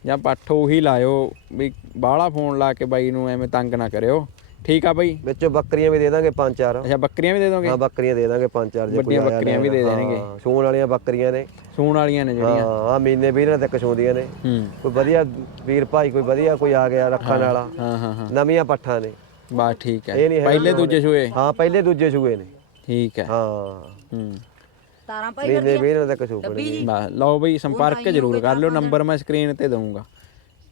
ਜਾਂ ਪੱਠ ਉਹੀ ਲਾਇਓ ਵੀ ਬਾਹਲਾ ਫੋਨ ਲਾ ਕੇ ਬਾਈ ਨੂੰ ਐਵੇਂ ਤੰਗ ਨਾ ਕਰਿਓ। ਠੀਕ ਆ ਬਾਈ? ਵਿੱਚੋਂ ਬੱਕਰੀਆਂ ਵੀ ਦੇ ਦਾਂਗੇ ਪੰਜ ਚਾਰ। ਅੱਛਾ ਬੱਕਰੀਆਂ ਵੀ ਦੇ ਦੋਗੇ? ਹਾਂ ਬੱਕਰੀਆਂ ਦੇ ਦਾਂਗੇ ਪੰਜ ਚਾਰ ਜੇ ਕੋਈ ਵੱਡੀਆਂ ਬੱਕਰੀਆਂ ਵੀ ਦੇ। ਦੇਣਗੇ। ਸੂਣ ਵਾਲੀਆਂ ਬੱਕਰੀਆਂ ਨੇ। ਸੂਣ ਵਾਲੀਆਂ ਨੇ ਜਿਹੜੀਆਂ। ਹਾਂ ਆ ਮਹੀਨੇ 20 ਦਿਨਾਂ ਤੱਕ ਸੂੰਦੀਆਂ ਨੇ। ਹੂੰ। ਕੋਈ ਵਧੀਆ ਵੀਰ ਭਾਈ ਕੋਈ ਵਧੀਆ ਕੋਈ ਆ ਗਿਆ ਰੱਖਣ ਵਾਲਾ। ਹਾਂ ਹਾਂ ਹਾਂ। ਨਵੀਆਂ ਪੱਠਾਂ ਨੇ। ਬਸ ਠੀਕ ਹੈ। ਪਹਿਲੇ ਦੂਜੇ ਸੂਏ ਹਾਂ ਪਹਿਲੇ ਦੂਜੇ ਸੂਏ ਨੇ। ਠੀਕ ਹੈ। ਹਾਂ। ਹੂੰ। ਤਾਰਾਂ ਪਾਈ ਮਹੀਨੇ 20 ਦਿਨਾਂ ਤੱਕ ਸੂਪਣਗੇ ਬਸ ਲਓ ਬਈ ਸੰਪਰਕ ਜ਼ਰੂਰ ਕਰ ਲਿਓ ਨੰਬਰ ਮੈਂ ਸਕਰੀਨ ਤੇ ਦਊਂਗਾ।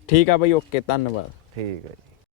ਠੀਕ ਆ ਬਈ ਓਕੇ ਧੰਨਵਾਦ। ਠੀਕ ਹੈ ਜੀ।